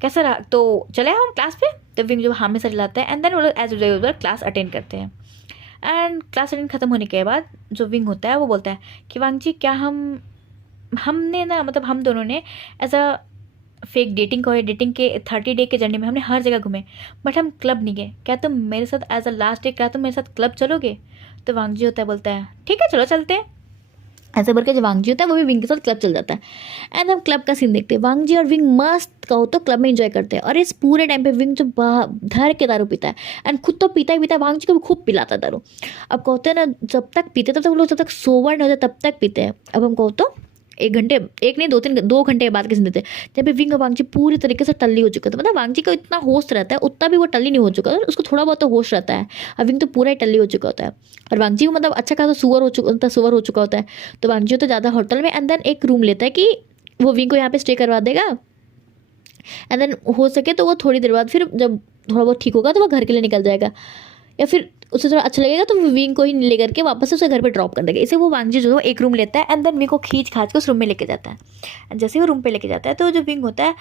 कैसा रहा, तो चले हम क्लास पे। तो विंग जो हाँ में सर लाता है, एंड देन वो लोग एज यूजुअल क्लास अटेंड करते हैं। एंड क्लास अटेंड खत्म होने के बाद जो विंग होता है वो बोलता है कि वांगजी क्या हमने ना मतलब हम दोनों ने एज अ फेक डेटिंग को, डेटिंग के 30 डे के जर्नी में हमने हर जगह घूमे, बट हम क्लब नहीं गए, क्या तुम मेरे साथ एज अ लास्ट डे क्या तुम मेरे साथ क्लब चलोगे। तो वांगजी होता है बोलता है ठीक है चलो चलते हैं। ऐसे बोल के जो वांगजी होता है वो भी विंग के साथ क्लब चल जाता है। एंड हम क्लब का सीन देखते हैं, वांगजी और विंग मस्त कहो तो क्लब में एंजॉय करते हैं। और इस पूरे टाइम पे विंग जो धर के दारू पीता है, एंड खुद तो पीता ही पीता है, वांगजी को भी खूब पिलाता है दारू। अब कहते हैं ना जब तक पीते तब तक वो लोग जब तक सोवर नहीं होते तब तक पीते हैं। अब हम कहो तो 2 घंटे बाद के सीन देते हैं जब भी विंग और वांगजी पूरी तरीके से टल्ली हो चुका था। मतलब वांगजी का इतना होश रहता है, उतना भी वो टल्ली नहीं हो चुका था, उसको थोड़ा बहुत तो होश रहता है। और विंग तो पूरा ही टल्ली हो चुका होता है, और वांगजी को मतलब अच्छा खासा सुअर हो चुका होता है। तो वांगजी तो ज़्यादा होटल में एंड देन एक रूम लेता है कि वो विंग को यहाँ पे स्टे करवा देगा, एंड देन हो सके तो वो थोड़ी देर बाद फिर जब थोड़ा बहुत ठीक होगा तो वो घर के लिए निकल जाएगा, या फिर उसे थोड़ा अच्छा लगेगा तो वो विंग को ही लेकर के वापस से उसे घर पे ड्रॉप कर देगा। इसे वो वांगजी जो है वो एक रूम लेता है एंड देन विंग को खींच खाच के उस रूम में लेके जाता है। एंड जैसे ही वो रूम पे लेके जाता है तो जो विंग होता है,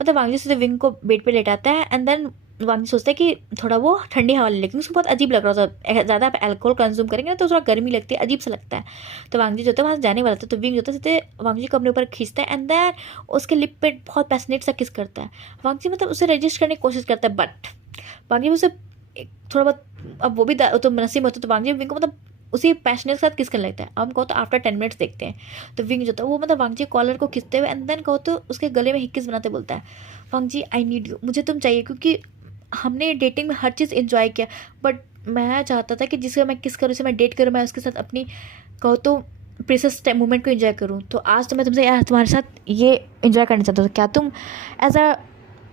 मतलब वांगजी से विंग को बेड पे लेटाता है एंड देन वांगजी सोचता है कि थोड़ा वो ठंडी हवा ले, लेकिन उसको बहुत अजीब लग रहा था, ज़्यादा आप अल्कोहल कंज्यूम करेंगे ना तो थोड़ा गर्मी लगती है, अजीब सा लगता है। तो वांगजी जो होता है वहाँ से जाने वाला था, तो विंग जो होता है सीधे वांगजी को अपने ऊपर खींचता है एंड देन उसके लिप पे बहुत पैशनेट सा किस करता है। वांगजी मतलब उसे रजिस्ट करने की कोशिश करता है, बट वांगजी उसे थोड़ा बहुत, अब वो भी तो नसीब होता है, तो वांगजी विंग को मतलब उसी पैशनेट के साथ किस करने लगता है। अब हम कहो तो आफ्टर 10 मिनट्स देखते हैं तो विंग जो था वो मतलब वांगजी कॉलर को खींचते हुए एंड देन कहो तो उसके गले में हिक्किस बनाते बोलता है, वांगजी आई नीड यू, मुझे तुम चाहिए, क्योंकि हमने डेटिंग में हर चीज़ इन्जॉय किया, बट मैं चाहता था कि जिसे मैं किस करूँ, उसे मैं डेट करूँ, मैं उसके साथ अपनी कहो तो प्रेसियस मोमेंट को इन्जॉय करूँ। तो आज तो मैं तुमसे यार तुम्हारे साथ ये इन्जॉय करना चाहता हूँ, क्या तुम एज अ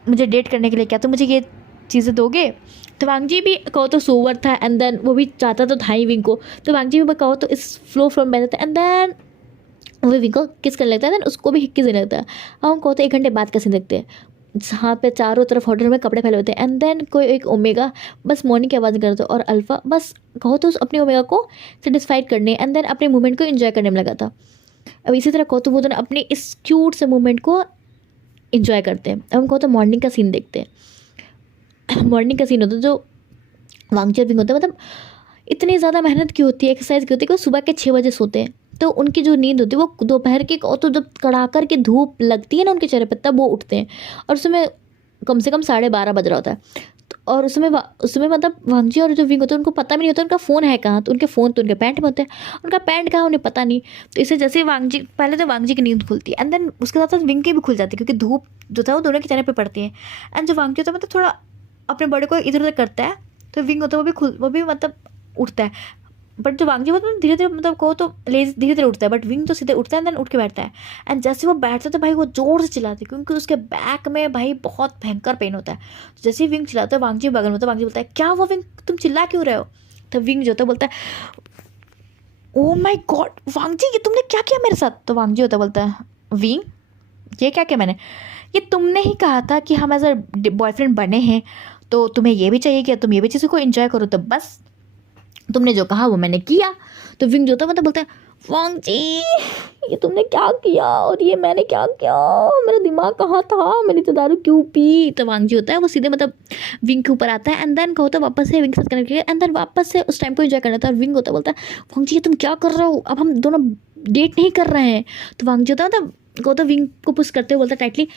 मुझे डेट करने के लिए क्या तुम मुझे ये चीज़ें दोगे। तो वांगजी भी कहो तो सोवर था एंड देन वो भी चाहता तो था ही विंग को, तो वांगजी भी कहो तो इस फ्लो में बैठा था एंड देन वो विंग को किस करने लगता है, देन उसको भी किस देने लगता है। हम कहो तो 1 घंटे बाद का सीन देखते हैं जहाँ पे चारों तरफ होटल में कपड़े फैले होते हैं एंड देन कोई एक ओमेगा बस मॉर्निंग की आवाज़ करता है और अल्फा बस कहो तो अपने ओमेगा को सेटिस्फाइड करने एंड देन अपने मूवमेंट को एंजॉय करने में लगा था। अब इसी तरह कहो तो वो दोनों अपने इस क्यूट से मूवमेंट को एंजॉय करते हैं। अब हम कहो तो मॉर्निंग का सीन देखते हैं। मॉर्निंग का सीन होता है जो वांगजी और विंग होता है, मतलब इतनी ज़्यादा मेहनत की होती है, एक्सरसाइज की होती है कि वो सुबह के 6 बजे सोते हैं, तो उनकी जो नींद होती है वो दोपहर के, और तो जब कड़ाकर की धूप लगती है ना उनके चेहरे पर तब वो उठते हैं, और उसमें कम से कम 12:30 बज रहा होता है। और उसमें मतलब वांगजी और जो विंग होते हैं उनको पता भी नहीं होता उनका फ़ोन है कहाँ, तो उनके फ़ोन तो उनके पैंट में होते हैं, उनका पैंट कहाँ उन्हें पता नहीं। तो इससे जैसे वांगजी पहले तो वांगजी की नींद खुलती है एंड देन उसके साथ साथ विंग की भी खुल जाती है, क्योंकि धूप जो था वो दोनों के चेहरे पर पड़ती है। एंड जो वांगजी होता है मतलब थोड़ा अपने बॉडी को इधर उधर करता है, तो विंग होता है वो भी मतलब उठता है, बट जो वांगजी मतलब धीरे धीरे मतलब कहो तो धीरे धीरे उठता है, बट विंग तो सीधे उठता है एंड देन उठ के बैठता है। एंड जैसे वो बैठता है तो भाई वो जोर से चिल्लाते हैं, क्योंकि उसके बैक में भाई बहुत भयंकर पेन होता है। तो जैसे ही विंग चिल्लाता है वांगजी बगल में होता है, वांगजी बोलता है क्या हुआ विंग, तुम चिल्ला क्यों रहे हो। तो विंग जो होता है बोलता है ओ माई गॉड वांगजी ये तुमने क्या किया मेरे साथ। तो वांगजी होता बोलता है विंग ये क्या किया मैंने, ये तुमने ही कहा था कि हम एज अ बॉयफ्रेंड बने हैं, तो तुम्हें ये भी चाहिए कि तुम ये भी चीज़ों को एंजॉय करो, तो बस तुमने जो कहा वो मैंने किया। तो विंग जो होता है मतलब बोलता है वांगजी ये तुमने क्या किया और ये मैंने क्या किया, मेरा दिमाग कहाँ था, मैंने तो दारू क्यों पी। तो वांगजी होता है वो सीधे मतलब विंग के ऊपर आता है एंड देन होता है वापस से विंग के साथ कनेक्ट किया एंड देन वापस से उस टाइम को एंजॉय करना था। और विंग होता है बोलता है वांगजी ये तुम क्या कर रहे हो, अब हम दोनों डेट नहीं कर रहे हैं। तो वांगजी होता है मतलब को तो विंग को पुश करते हुए बोलता है टाइटली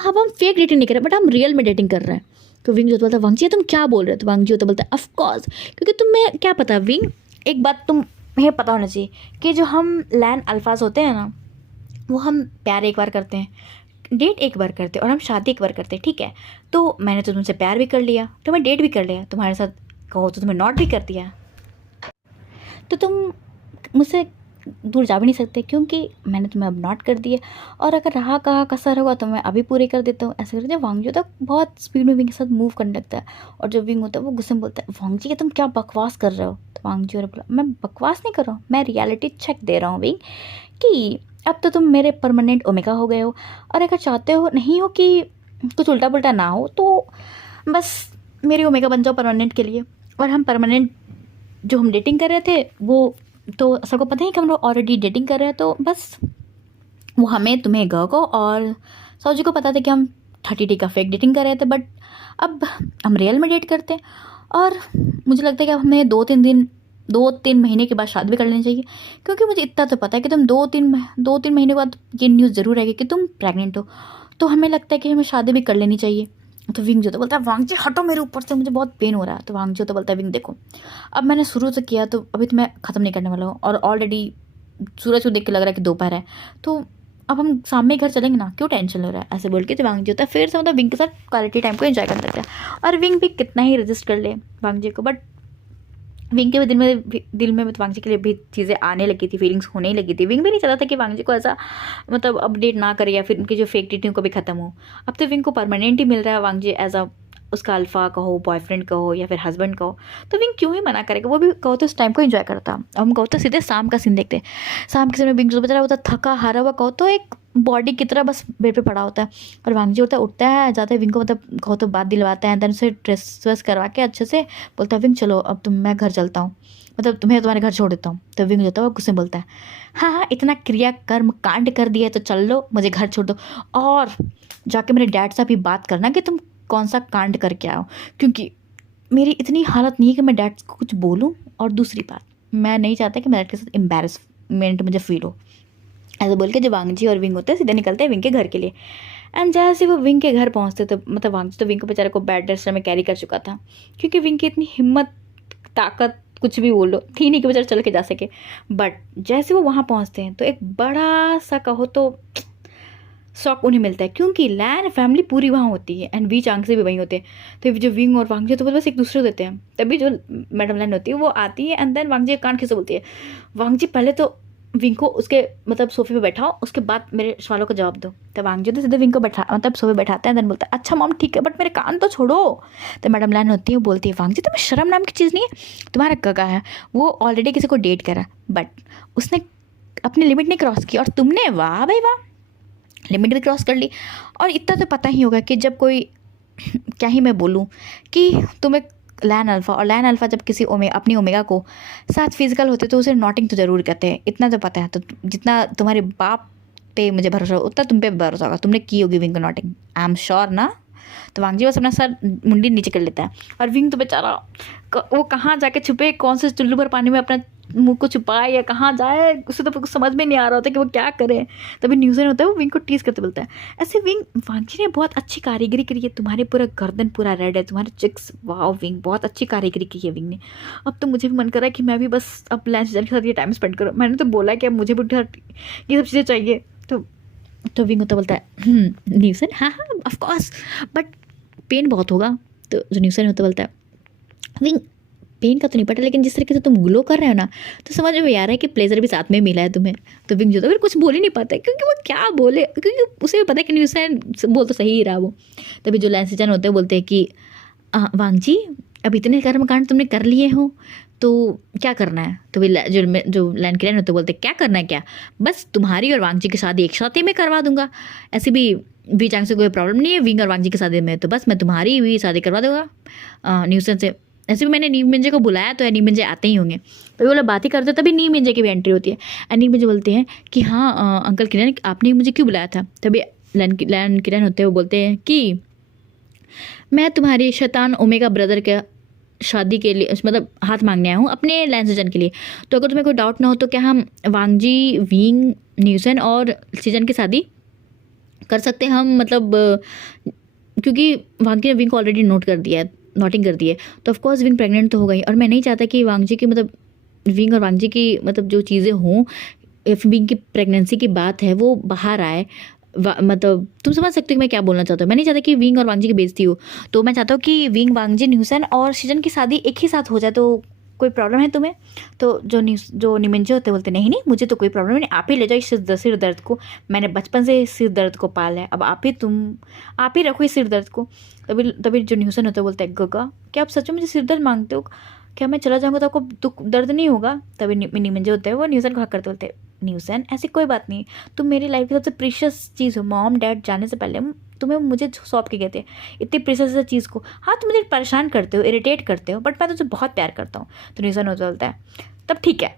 हम फेक डेटिंग नहीं कर रहे बट हम रियल में डेटिंग कर रहे हैं। तो विंग जो बोलता है वांगजी तुम क्या बोल रहे हो। तो वांगजी होता बोलता है ऑफ कोर्स, क्योंकि तुम्हें क्या पता विंग, एक बात तुम्हें पता होना चाहिए कि जो हम लैन अल्फाज होते हैं ना वो हम प्यार एक बार करते हैं, डेट एक बार करते हैं और हम शादी एक बार करते हैं, ठीक है। तो मैंने तो तुमसे प्यार भी कर लिया, तुम्हें डेट भी कर लिया, तुम्हारे साथ कहो तो तुम्हें नॉट भी कर दिया, तो तुम मुझसे दूर जा भी नहीं सकते, क्योंकि मैंने तुम्हें अब नॉट कर दिया, और अगर रहा कहा कसर होगा तो मैं अभी पूरी कर देता हूँ। ऐसे करके वांगजी होता है बहुत स्पीड में विंग के साथ मूव करने लगता है, और जो विंग होता है वो गुस्से में बोलता है वांगजी कि तुम क्या बकवास कर रहे हो। तो वांगजी और बोला मैं बकवास नहीं कर रहा हूँ, मैं रियलिटी चेक दे रहा हूँ विंग कि अब तो तुम मेरे परमानेंट ओमेगा हो गए हो, और अगर चाहते हो नहीं हो कि कुछ उल्टा पुल्टा ना हो तो बस मेरे ओमेगा बन जाओ परमानेंट के लिए। और हम परमानेंट जो हम डेटिंग कर रहे थे वो तो सबको पता ही कि हम लोग ऑलरेडी डेटिंग कर रहे हैं, तो बस वो हमें तुम्हें ग को और सौजी को पता था कि हम 30 का फेक डेटिंग कर रहे थे, बट अब हम रियल में डेट करते हैं। और मुझे लगता है कि अब हमें 2-3 महीने के बाद शादी भी कर लेनी चाहिए, क्योंकि मुझे इतना तो पता है कि तुम 2-3 महीने बाद ये न्यूज़ ज़रूर आएगी कि तुम प्रेग्नेंट हो, तो हमें लगता है कि हमें शादी भी कर लेनी चाहिए। तो विंग जो तो बोलता है वांगजी हटो मेरे ऊपर से, मुझे बहुत पेन हो रहा है। तो वांगजी जो तो बोलता है विंग देखो अब मैंने शुरू से किया तो अभी तो मैं ख़त्म नहीं करने वाला हूँ, और ऑलरेडी सूरज को देख के लग रहा है कि दोपहर है, तो अब हम सामने घर चलेंगे ना, क्यों टेंशन हो रहा है। ऐसे बोल के तो वांगजी होता है फिर से मतलब विंग के साथ क्वालिटी टाइम को एंजॉय करने लगता है। और विंग भी कितना ही रजिस्ट कर ले वांगजी को, बट विंग के भी दिल में वांगजी के लिए भी चीज़ें आने लगी थी, फीलिंग्स होने ही लगी थी। विंग भी नहीं चाहता था कि वांगजी को ऐसा मतलब अपडेट ना करे या फिर उनकी जो फेक डेटिंग को भी ख़त्म हो। अब तो विंग को परमानेंट ही मिल रहा है वांगजी एज अ उसका अल्फ़ा कहो, बॉयफ्रेंड कहो या फिर हस्बैंड कहो, तो विंग क्यों ही मना करेगा। वो भी कहो तो उस टाइम को एंजॉय करता। अब हम कहो तो सीधे शाम का सीन देखते हैं। शाम के समय विंग जो बेचारा होता थका हारा हुआ, कहो तो एक बॉडी की तरह बस बेड पे पड़ा होता है, और वांगजी होता है उठता है, जाता है विंग को मतलब कहो तो बात दिलवाता है, देन उसे ड्रेस वेस करवा के अच्छे से बोलता है विंग चलो अब मैं घर चलता हूँ, मतलब तुम्हें तुम्हारे घर छोड़ देता हूँ। तो विंग होता है वो गुस्से में बोलता है हाँ हाँ इतना क्रिया कर्म कांड कर दिया है तो चल लो, मुझे घर छोड़ दो, और जाके मेरे डैड से भी बात करना कि तुम कौन सा कांड करके आओ, क्योंकि मेरी इतनी हालत नहीं है कि मैं डैड को कुछ बोलूँ, और दूसरी बात मैं नहीं चाहता कि मेरे डैड के साथ एम्बेरसमेंट मुझे फील हो। ऐसे बोल के जब वांगजी और विंग होते हैं सीधे निकलते हैं विंग के घर के लिए। एंड जैसे वो विंग के घर पहुंचते तो मतलब वांगजी तो विंग को बेचारे को बेड रेस्ट में कैरी कर चुका था, क्योंकि विंग की इतनी हिम्मत ताकत कुछ भी बोलो थी नहीं कि बेचारा चल के जा सके। बट जैसे वो वहाँ पहुँचते हैं तो एक बड़ा सा कहो तो शौक उन्हें मिलता है, क्योंकि लैन फैमिली पूरी वहाँ होती है एंड वी चांग से भी वहीं होते हैं। तो जो विंग और वांगजी तो बस एक दूसरे को देते हैं। तभी जो मैडम लैन होती है वो आती है एंड देन वांगजी कान खींच बोलती है वांगजी पहले तो विंग को उसके मतलब सोफे पे बैठाओ, उसके बाद मेरे सवालों का जवाब दो। तो वांगजी तो सीधे विंग को बैठा मतलब सोफे बैठाते हैं, देन बोलता है अच्छा मॉम ठीक है बट मेरे कान तो छोड़ो। तो मैडम लैन होती है वो बोलती है वांगजी तुम्हें शर्म नाम की चीज़ नहीं है, तुम्हारा गगा है वो ऑलरेडी किसी को डेट करा बट उसने अपनी लिमिट नहीं क्रॉस की, और तुमने वाह भाई वाह लिमिट भी क्रॉस कर ली। और इतना तो पता ही होगा कि जब कोई क्या ही मैं बोलूँ कि तुम्हें लैन अल्फ़ा, और लैन अल्फ़ा जब किसी अपनी ओमेगा को साथ फिजिकल होते तो उसे नॉटिंग तो ज़रूर कहते हैं, इतना तो पता है। तो जितना तुम्हारे बाप पे मुझे भरोसा हो उतना तुम पे भरोसा होगा, तुमने की होगी विंग को नॉटिंग, आई एम श्योर ना। तो वांगजी बस अपना सर मुंडी नीचे कर लेता है, और विंग तो बेचारा वो कहाँ जाके छुपे, कौन से चुल्लू भर पानी में अपना मुंह को छुपाए या कहाँ जाए, उसे तो कुछ समझ में नहीं आ रहा होता कि वो क्या करे। तभी न्यूज़न होता है वो विंग को टीज करते बोलता है ऐसे विंग वांगजी ने बहुत अच्छी कारीगरी करी है, तुम्हारे पूरा गर्दन पूरा रेड है, तुम्हारे चिक्स वाह विंग बहुत अच्छी कारीगरी की है विंग ने। अब तो मुझे भी मन कर रहा है कि मैं भी बस अब लैंस के साथ ये टाइम स्पेंड करूँ, मैंने तो बोला कि अब मुझे भी ये सब चीज़ें चाहिए। तो विंग होता बोलता है न्यूज़न हाँ हाँ ऑफकोर्स बट पेन बहुत होगा। तो जो न्यूज़न होता बोलता है विंग पेन का तो नहीं पता, लेकिन जिस तरीके से तुम ग्लो कर रहे हो ना तो समझ में आ रहा है कि प्लेजर भी साथ में मिला है तुम्हें। तो विंग जो तो फिर कुछ बोल ही नहीं पाता है, क्योंकि वो क्या बोले, क्योंकि उसे भी पता है कि न्यूज़न बोल तो सही ही रहा वो। तभी जो लैंसिजन होते हैं बोलते हैं कि वांगजी अब इतने कर्मकांड तुमने कर लिए हो तो क्या करना है। तो वे जो लैन किरण होते बोलते क्या करना है क्या, बस तुम्हारी और वांगजी की शादी एक साथ ही मैं करवा दूंगा, ऐसे भी वी चांग से कोई प्रॉब्लम नहीं है विंग और वांगजी की शादी में, तो बस मैं तुम्हारी भी शादी करवा दूंगा न्यूज़न से। ऐसे भी मैंने नीम मिंजे को बुलाया तो नीम मिंजे आते ही होंगे। तो वो लोग बात ही करते तभी नीम मिंजे की भी एंट्री होती है एंड नीम मिंजे बोलते हैं कि हाँ अंकल किरण आपने मुझे क्यों बुलाया था। तभी लैन किरण होते हैं वो बोलते हैं कि मैं तुम्हारी शैतान ओमेगा ब्रदर के शादी के लिए मतलब हाथ मांगने आया हूँ अपने लैंसिजन के लिए। तो अगर तुम्हें कोई डाउट ना हो तो क्या हम वांगजी विंग न्यूज़न और सीजन की शादी कर सकते हैं हम, मतलब क्योंकि वांगजी ने विंग को ऑलरेडी नोटिंग कर दी है तो ऑफकोर्स विंग प्रेग्नेंट तो हो गई, और मैं नहीं चाहता कि वांगजी की मतलब विंग और वांगजी की मतलब जो चीज़ें हों विंग की प्रेगनेंसी की बात है वो बाहर आए। मतलब तुम समझ सकते हो कि मैं क्या बोलना चाहता हूँ। मैं नहीं चाहता कि विंग और वांगजी की बेइज्जती हो, तो मैं चाहता हूँ कि विंग वांगजी न्यूज़न और सीजन की शादी एक ही साथ हो जाए। तो कोई प्रॉब्लम है तुम्हें। तो जो निमिंजे होते बोलते नहीं मुझे तो कोई प्रॉब्लम नहीं, आप ही ले जाओ इस सिर दर्द को, मैंने बचपन से सिर दर्द को पाला है, अब आप ही रखो इस सिर दर्द को। तभी जो न्यूज़न होता है बोलता है गगा क्या आप सच में मुझे सिर दर्द मांगते हो, क्या मैं चला जाऊँगा तो आपको दुख दर्द नहीं होगा। तभी निमिंजे होते हैं वो न्यूज़न को हक करते बोलते हैं न्यूज़न ऐसी कोई बात नहीं, तुम मेरी लाइफ की सबसे प्रीशियस चीज़ हो, मॉम डैड जाने से पहले तुम्हें मुझे सौंप के गए थे इतनी प्रीशियस चीज़ को। हाँ तुम मुझे परेशान करते हो इरिटेट करते हो बट मैं तुझे बहुत प्यार करता हूँ। तो न्यूज़न होता बोलता है तब ठीक है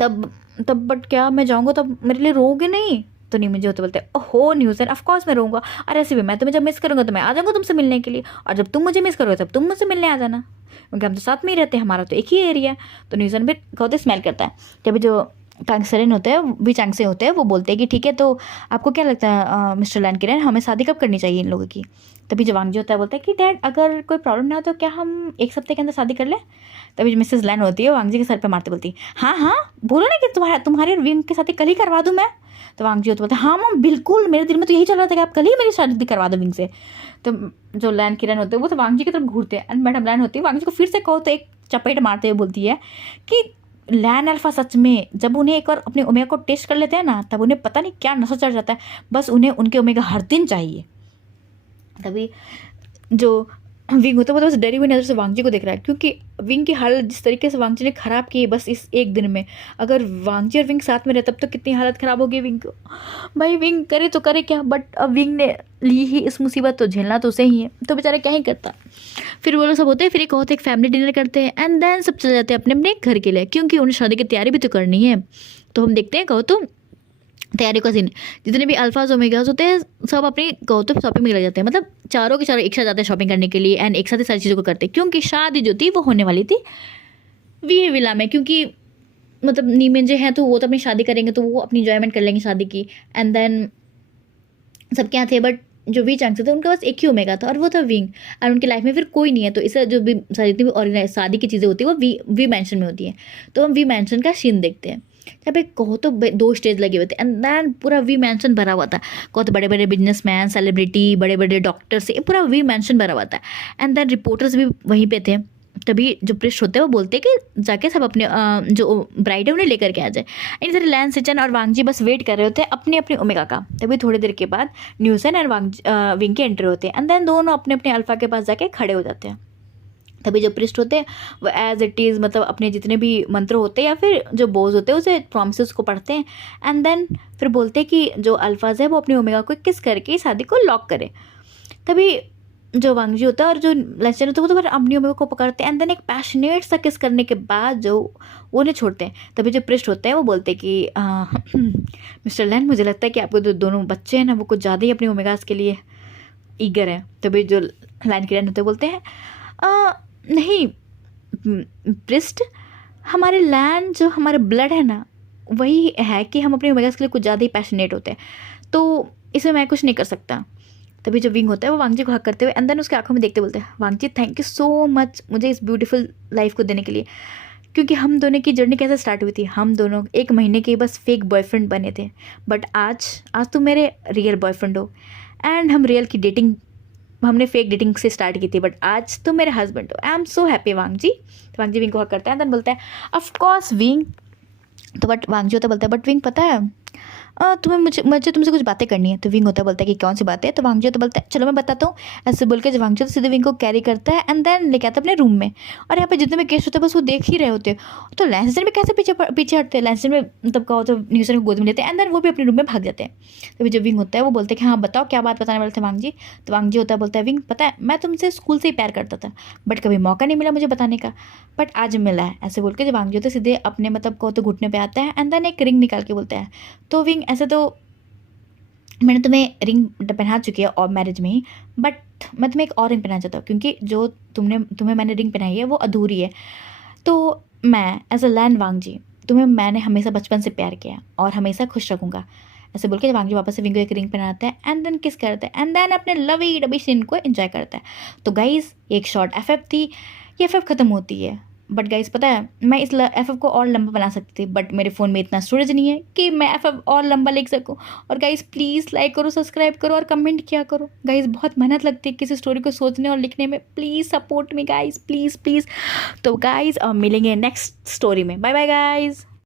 तब बट क्या मैं जाऊँगा तब मेरे लिए रोओगे नहीं। तो नहीं मुझे होते बोलते ओहो न्यूज़न ऑफकोर्स मैं रहूँगा, और ऐसे भी मैं तुम्हें जब मिस करूँगा तो मैं आ जाऊँगा तुमसे मिलने के लिए, और जब तुम मुझे मिस करोगे तब तुम मुझसे मिलने आ जाना, क्योंकि हम तो साथ में ही रहते हैं, हमारा तो एक ही एरिया है। तो न्यूज़न भी कहते स्मेल करता है। जब जो कांगसेरन होते हैं भी चांगसे होते हैं वो बोलते हैं कि ठीक है तो आपको क्या लगता है मिस्टर लैन किरण हमें शादी कब करनी चाहिए इन लोगों की। तभी जो वांगजी होता है बोलता है कि डैड अगर कोई प्रॉब्लम ना हो तो क्या हम एक हफ्ते के अंदर शादी कर लें। तभी जो मिसेस लैन होती है वांगजी के सर पे मारते बोलती है हाँ बोलो ना कि तुम्हारे विंग के साथ कल ही करवा दूँ मैं। तो वांगजी होता बोलता है हाँ मम बिल्कुल, मेरे दिल में तो यही चल रहा था कि आप कल ही मेरी शादी करवा दो विंग से। तो जो लैन किरण होते हैं वो तो वांगजी की तरफ घूरते हैं एंड मैडम लैन होती है वांगजी को फिर से कहो तो एक चपेट मारते हुए बोलती है कि लैन अल्फा सच में जब उन्हें एक बार अपने ओमेगा को टेस्ट कर लेते हैं ना तब उन्हें पता नहीं क्या नशा चढ़ जाता है, बस उन्हें उनके ओमेगा हर दिन चाहिए। तभी जो विंग होता है वो तो बस डरी हुई नज़र से वांगजी को देख रहा है, क्योंकि विंग की हालत जिस तरीके से वांगजी ने ख़राब की है बस इस एक दिन में, अगर वांगजी और विंग साथ में रहे तब तो कितनी हालत ख़राब होगी विंग को। भाई विंग करे तो करे क्या, बट अब विंग ने ली ही इस मुसीबत, तो झेलना तो उसे ही है, तो बेचारा क्या ही करता। फिर वो लोग सब होते हैं, फिर एक होते एक फैमिली डिनर करते हैं, एंड देन सब चले जाते हैं अपने अपने घर के लिए, क्योंकि उन्हें शादी की तैयारी भी तो करनी है। तो हम देखते हैं कहो तो तैयारी का सीन, जितने भी अल्फाज ओमेगाज होते हैं सब अपनी कहो तो शॉपिंग में लग जाते हैं, मतलब चारों के चारों एक साथ जाते हैं शॉपिंग करने के लिए, एंड एक साथ ही सारी चीज़ों को करते हैं, क्योंकि शादी जो थी वो होने वाली थी वी विला में, क्योंकि मतलब नीमेंजे हैं तो वो तो अपनी शादी करेंगे, तो वो अपनी इंजॉयमेंट कर लेंगे शादी की। एंड देन सब क्या थे, बट जो वी चांग थे उनके पास एक ही ओमेगा था और वो था विंग, और उनकी लाइफ में फिर कोई नहीं है, तो इससे जो भी जितनी भी ऑर्गेनाइज शादी की चीज़ें होती है वो वी मैंशन में होती है। तो हम वी मैंशन का सीन देखते हैं, जहाँ पे कहो तो 2 स्टेज लगे हुए थे, एंड देन पूरा वी मैंशन भरा हुआ था, कहो तो बड़े बड़े बिजनेसमैन, सेलिब्रिटी, बड़े बड़े डॉक्टर से पूरा वी मैंशन भरा हुआ था। एंड देन रिपोर्टर्स भी वहीं पे थे। तभी जो प्रिस्ट होते हैं वो बोलते हैं कि जाके सब अपने जो ब्राइड है उन्हें लेकर के आ जाए। इधर लैन सिचन और वांगजी बस वेट कर रहे होते हैं अपनी अपनी ओमेगा का। तभी थोड़ी देर के बाद न्यूसन और विंग के एंट्री होते हैं, एंड देन दोनों अपने अपने अल्फा के पास जाके खड़े हो जाते हैं। तभी जो प्रिस्ट होते हैं वो एज इट इज़ मतलब अपने जितने भी मंत्र होते हैं या फिर जो बोझ होते हैं उसे प्रॉमिसेस को पढ़ते हैं, एंड देन फिर बोलते हैं कि जो अल्फाज है वो अपनी ओमेगा को किस करके शादी को लॉक करे। तभी जो वांगजी होता है और जो लेसन होता है वो तो फिर अपनी ओमेगा को पकड़ते हैं, एंड देन एक पैशनेट सा किस करने के बाद जो वो उन्हें छोड़ते हैं। तभी जो प्रिस्ट होते हैं वो बोलते हैं कि मिस्टर लैन, मुझे लगता है कि आपको जो दोनों बच्चे हैं ना वो कुछ ज़्यादा ही अपनी ओमेगास के लिए ईगर हैं। तभी जो लैन के लैन होते बोलते हैं नहीं प्रिस्ट, हमारे लैंड जो हमारे ब्लड है ना वही है कि हम अपने ओमेगास के लिए कुछ ज़्यादा ही पैशनेट होते हैं, तो इसमें मैं कुछ नहीं कर सकता। तभी जो विंग होता है वो वांगजी को हक करते हुए अंदर उसके आंखों में देखते बोलते हैं, वांगजी थैंक यू सो मच मुझे इस ब्यूटीफुल लाइफ को देने के लिए, क्योंकि हम दोनों की जर्नी कैसे स्टार्ट हुई थी, हम दोनों 1 महीने के बस फेक बॉयफ्रेंड बने थे, बट आज तुम मेरे रियल बॉयफ्रेंड हो, एंड हम रियल की डेटिंग हमने फेक डेटिंग से स्टार्ट की थी, बट आज तुम मेरे हस्बैंड हो। I am so happy Wangji. तो वांगजी विंग को हक करता है, देन बोलता है ऑफ कोर्स विंग। तो बट वांगजी होता बोलता है बट विंग पता है तुम्हें मुझे तुमसे कुछ बातें करनी है। तो विंग होता बोलता है कि कौन सी बात है। तो वांगजी होता बोलता है चलो मैं बताता हूँ। ऐसे बोल के जब वांगजी होता सीधे विंग को कैरी करता है एंड देन लेके आता है अपने रूम में, और यहाँ पे जितने भी गेस्ट होते हैं बस वो देख ही रहे होते हैं। तो लैंसन भी कैसे पीछे हटते हैं, लैंसन में मतलब कहो तो न्यूसन को गोद में लेते हैं एंड देन वो भी अपने रूम में भाग जाते हैं। तभी जो विंग होता है वो बोलते हैं कि हाँ बताओ क्या बात बताने वाले थे वांगजी। तो वांगजी होता है बोलता है विंग पता है मैं तुमसे स्कूल से ही प्यार करता था, बट कभी मौका नहीं मिला मुझे बताने का, बट आज मिला है। ऐसे बोल के जब वांगजी होता है सीधे अपने मतलब कहो तो घुटने पे आता है एंड देन एक रिंग निकाल के बोलता है, तो विंग ऐसे तो मैंने तुम्हें रिंग पहना चुकी है और मैरिज में ही, बट मैं तुम्हें एक और रिंग पहनाना चाहता हूँ, क्योंकि जो तुम्हें मैंने रिंग पहनाई है वो अधूरी है। तो मैं एज अ लैन वांगजी तुम्हें मैंने हमेशा बचपन से प्यार किया और हमेशा खुश रखूँगा। ऐसे बोल के वांगजी वापस से विंग को एक रिंग पहनाता है एंड देन किस करता है एंड देन अपने लवी डबी सीन को एंजॉय करता है। तो गाइज एक शॉर्ट एफ थी, ये एफ ख़त्म होती है, बट गाइज पता है मैं इस एफ को और लंबा बना सकती थी, बट मेरे फ़ोन में इतना स्टोरेज नहीं है कि मैं एफ और लंबा लिख सकूं। और गाइज प्लीज़ लाइक करो, सब्सक्राइब करो और कमेंट किया करो गाइज, बहुत मेहनत लगती है किसी स्टोरी को सोचने और लिखने में। Please support me guys, please please. तो गाइज मिलेंगे नेक्स्ट स्टोरी में। Bye bye guys.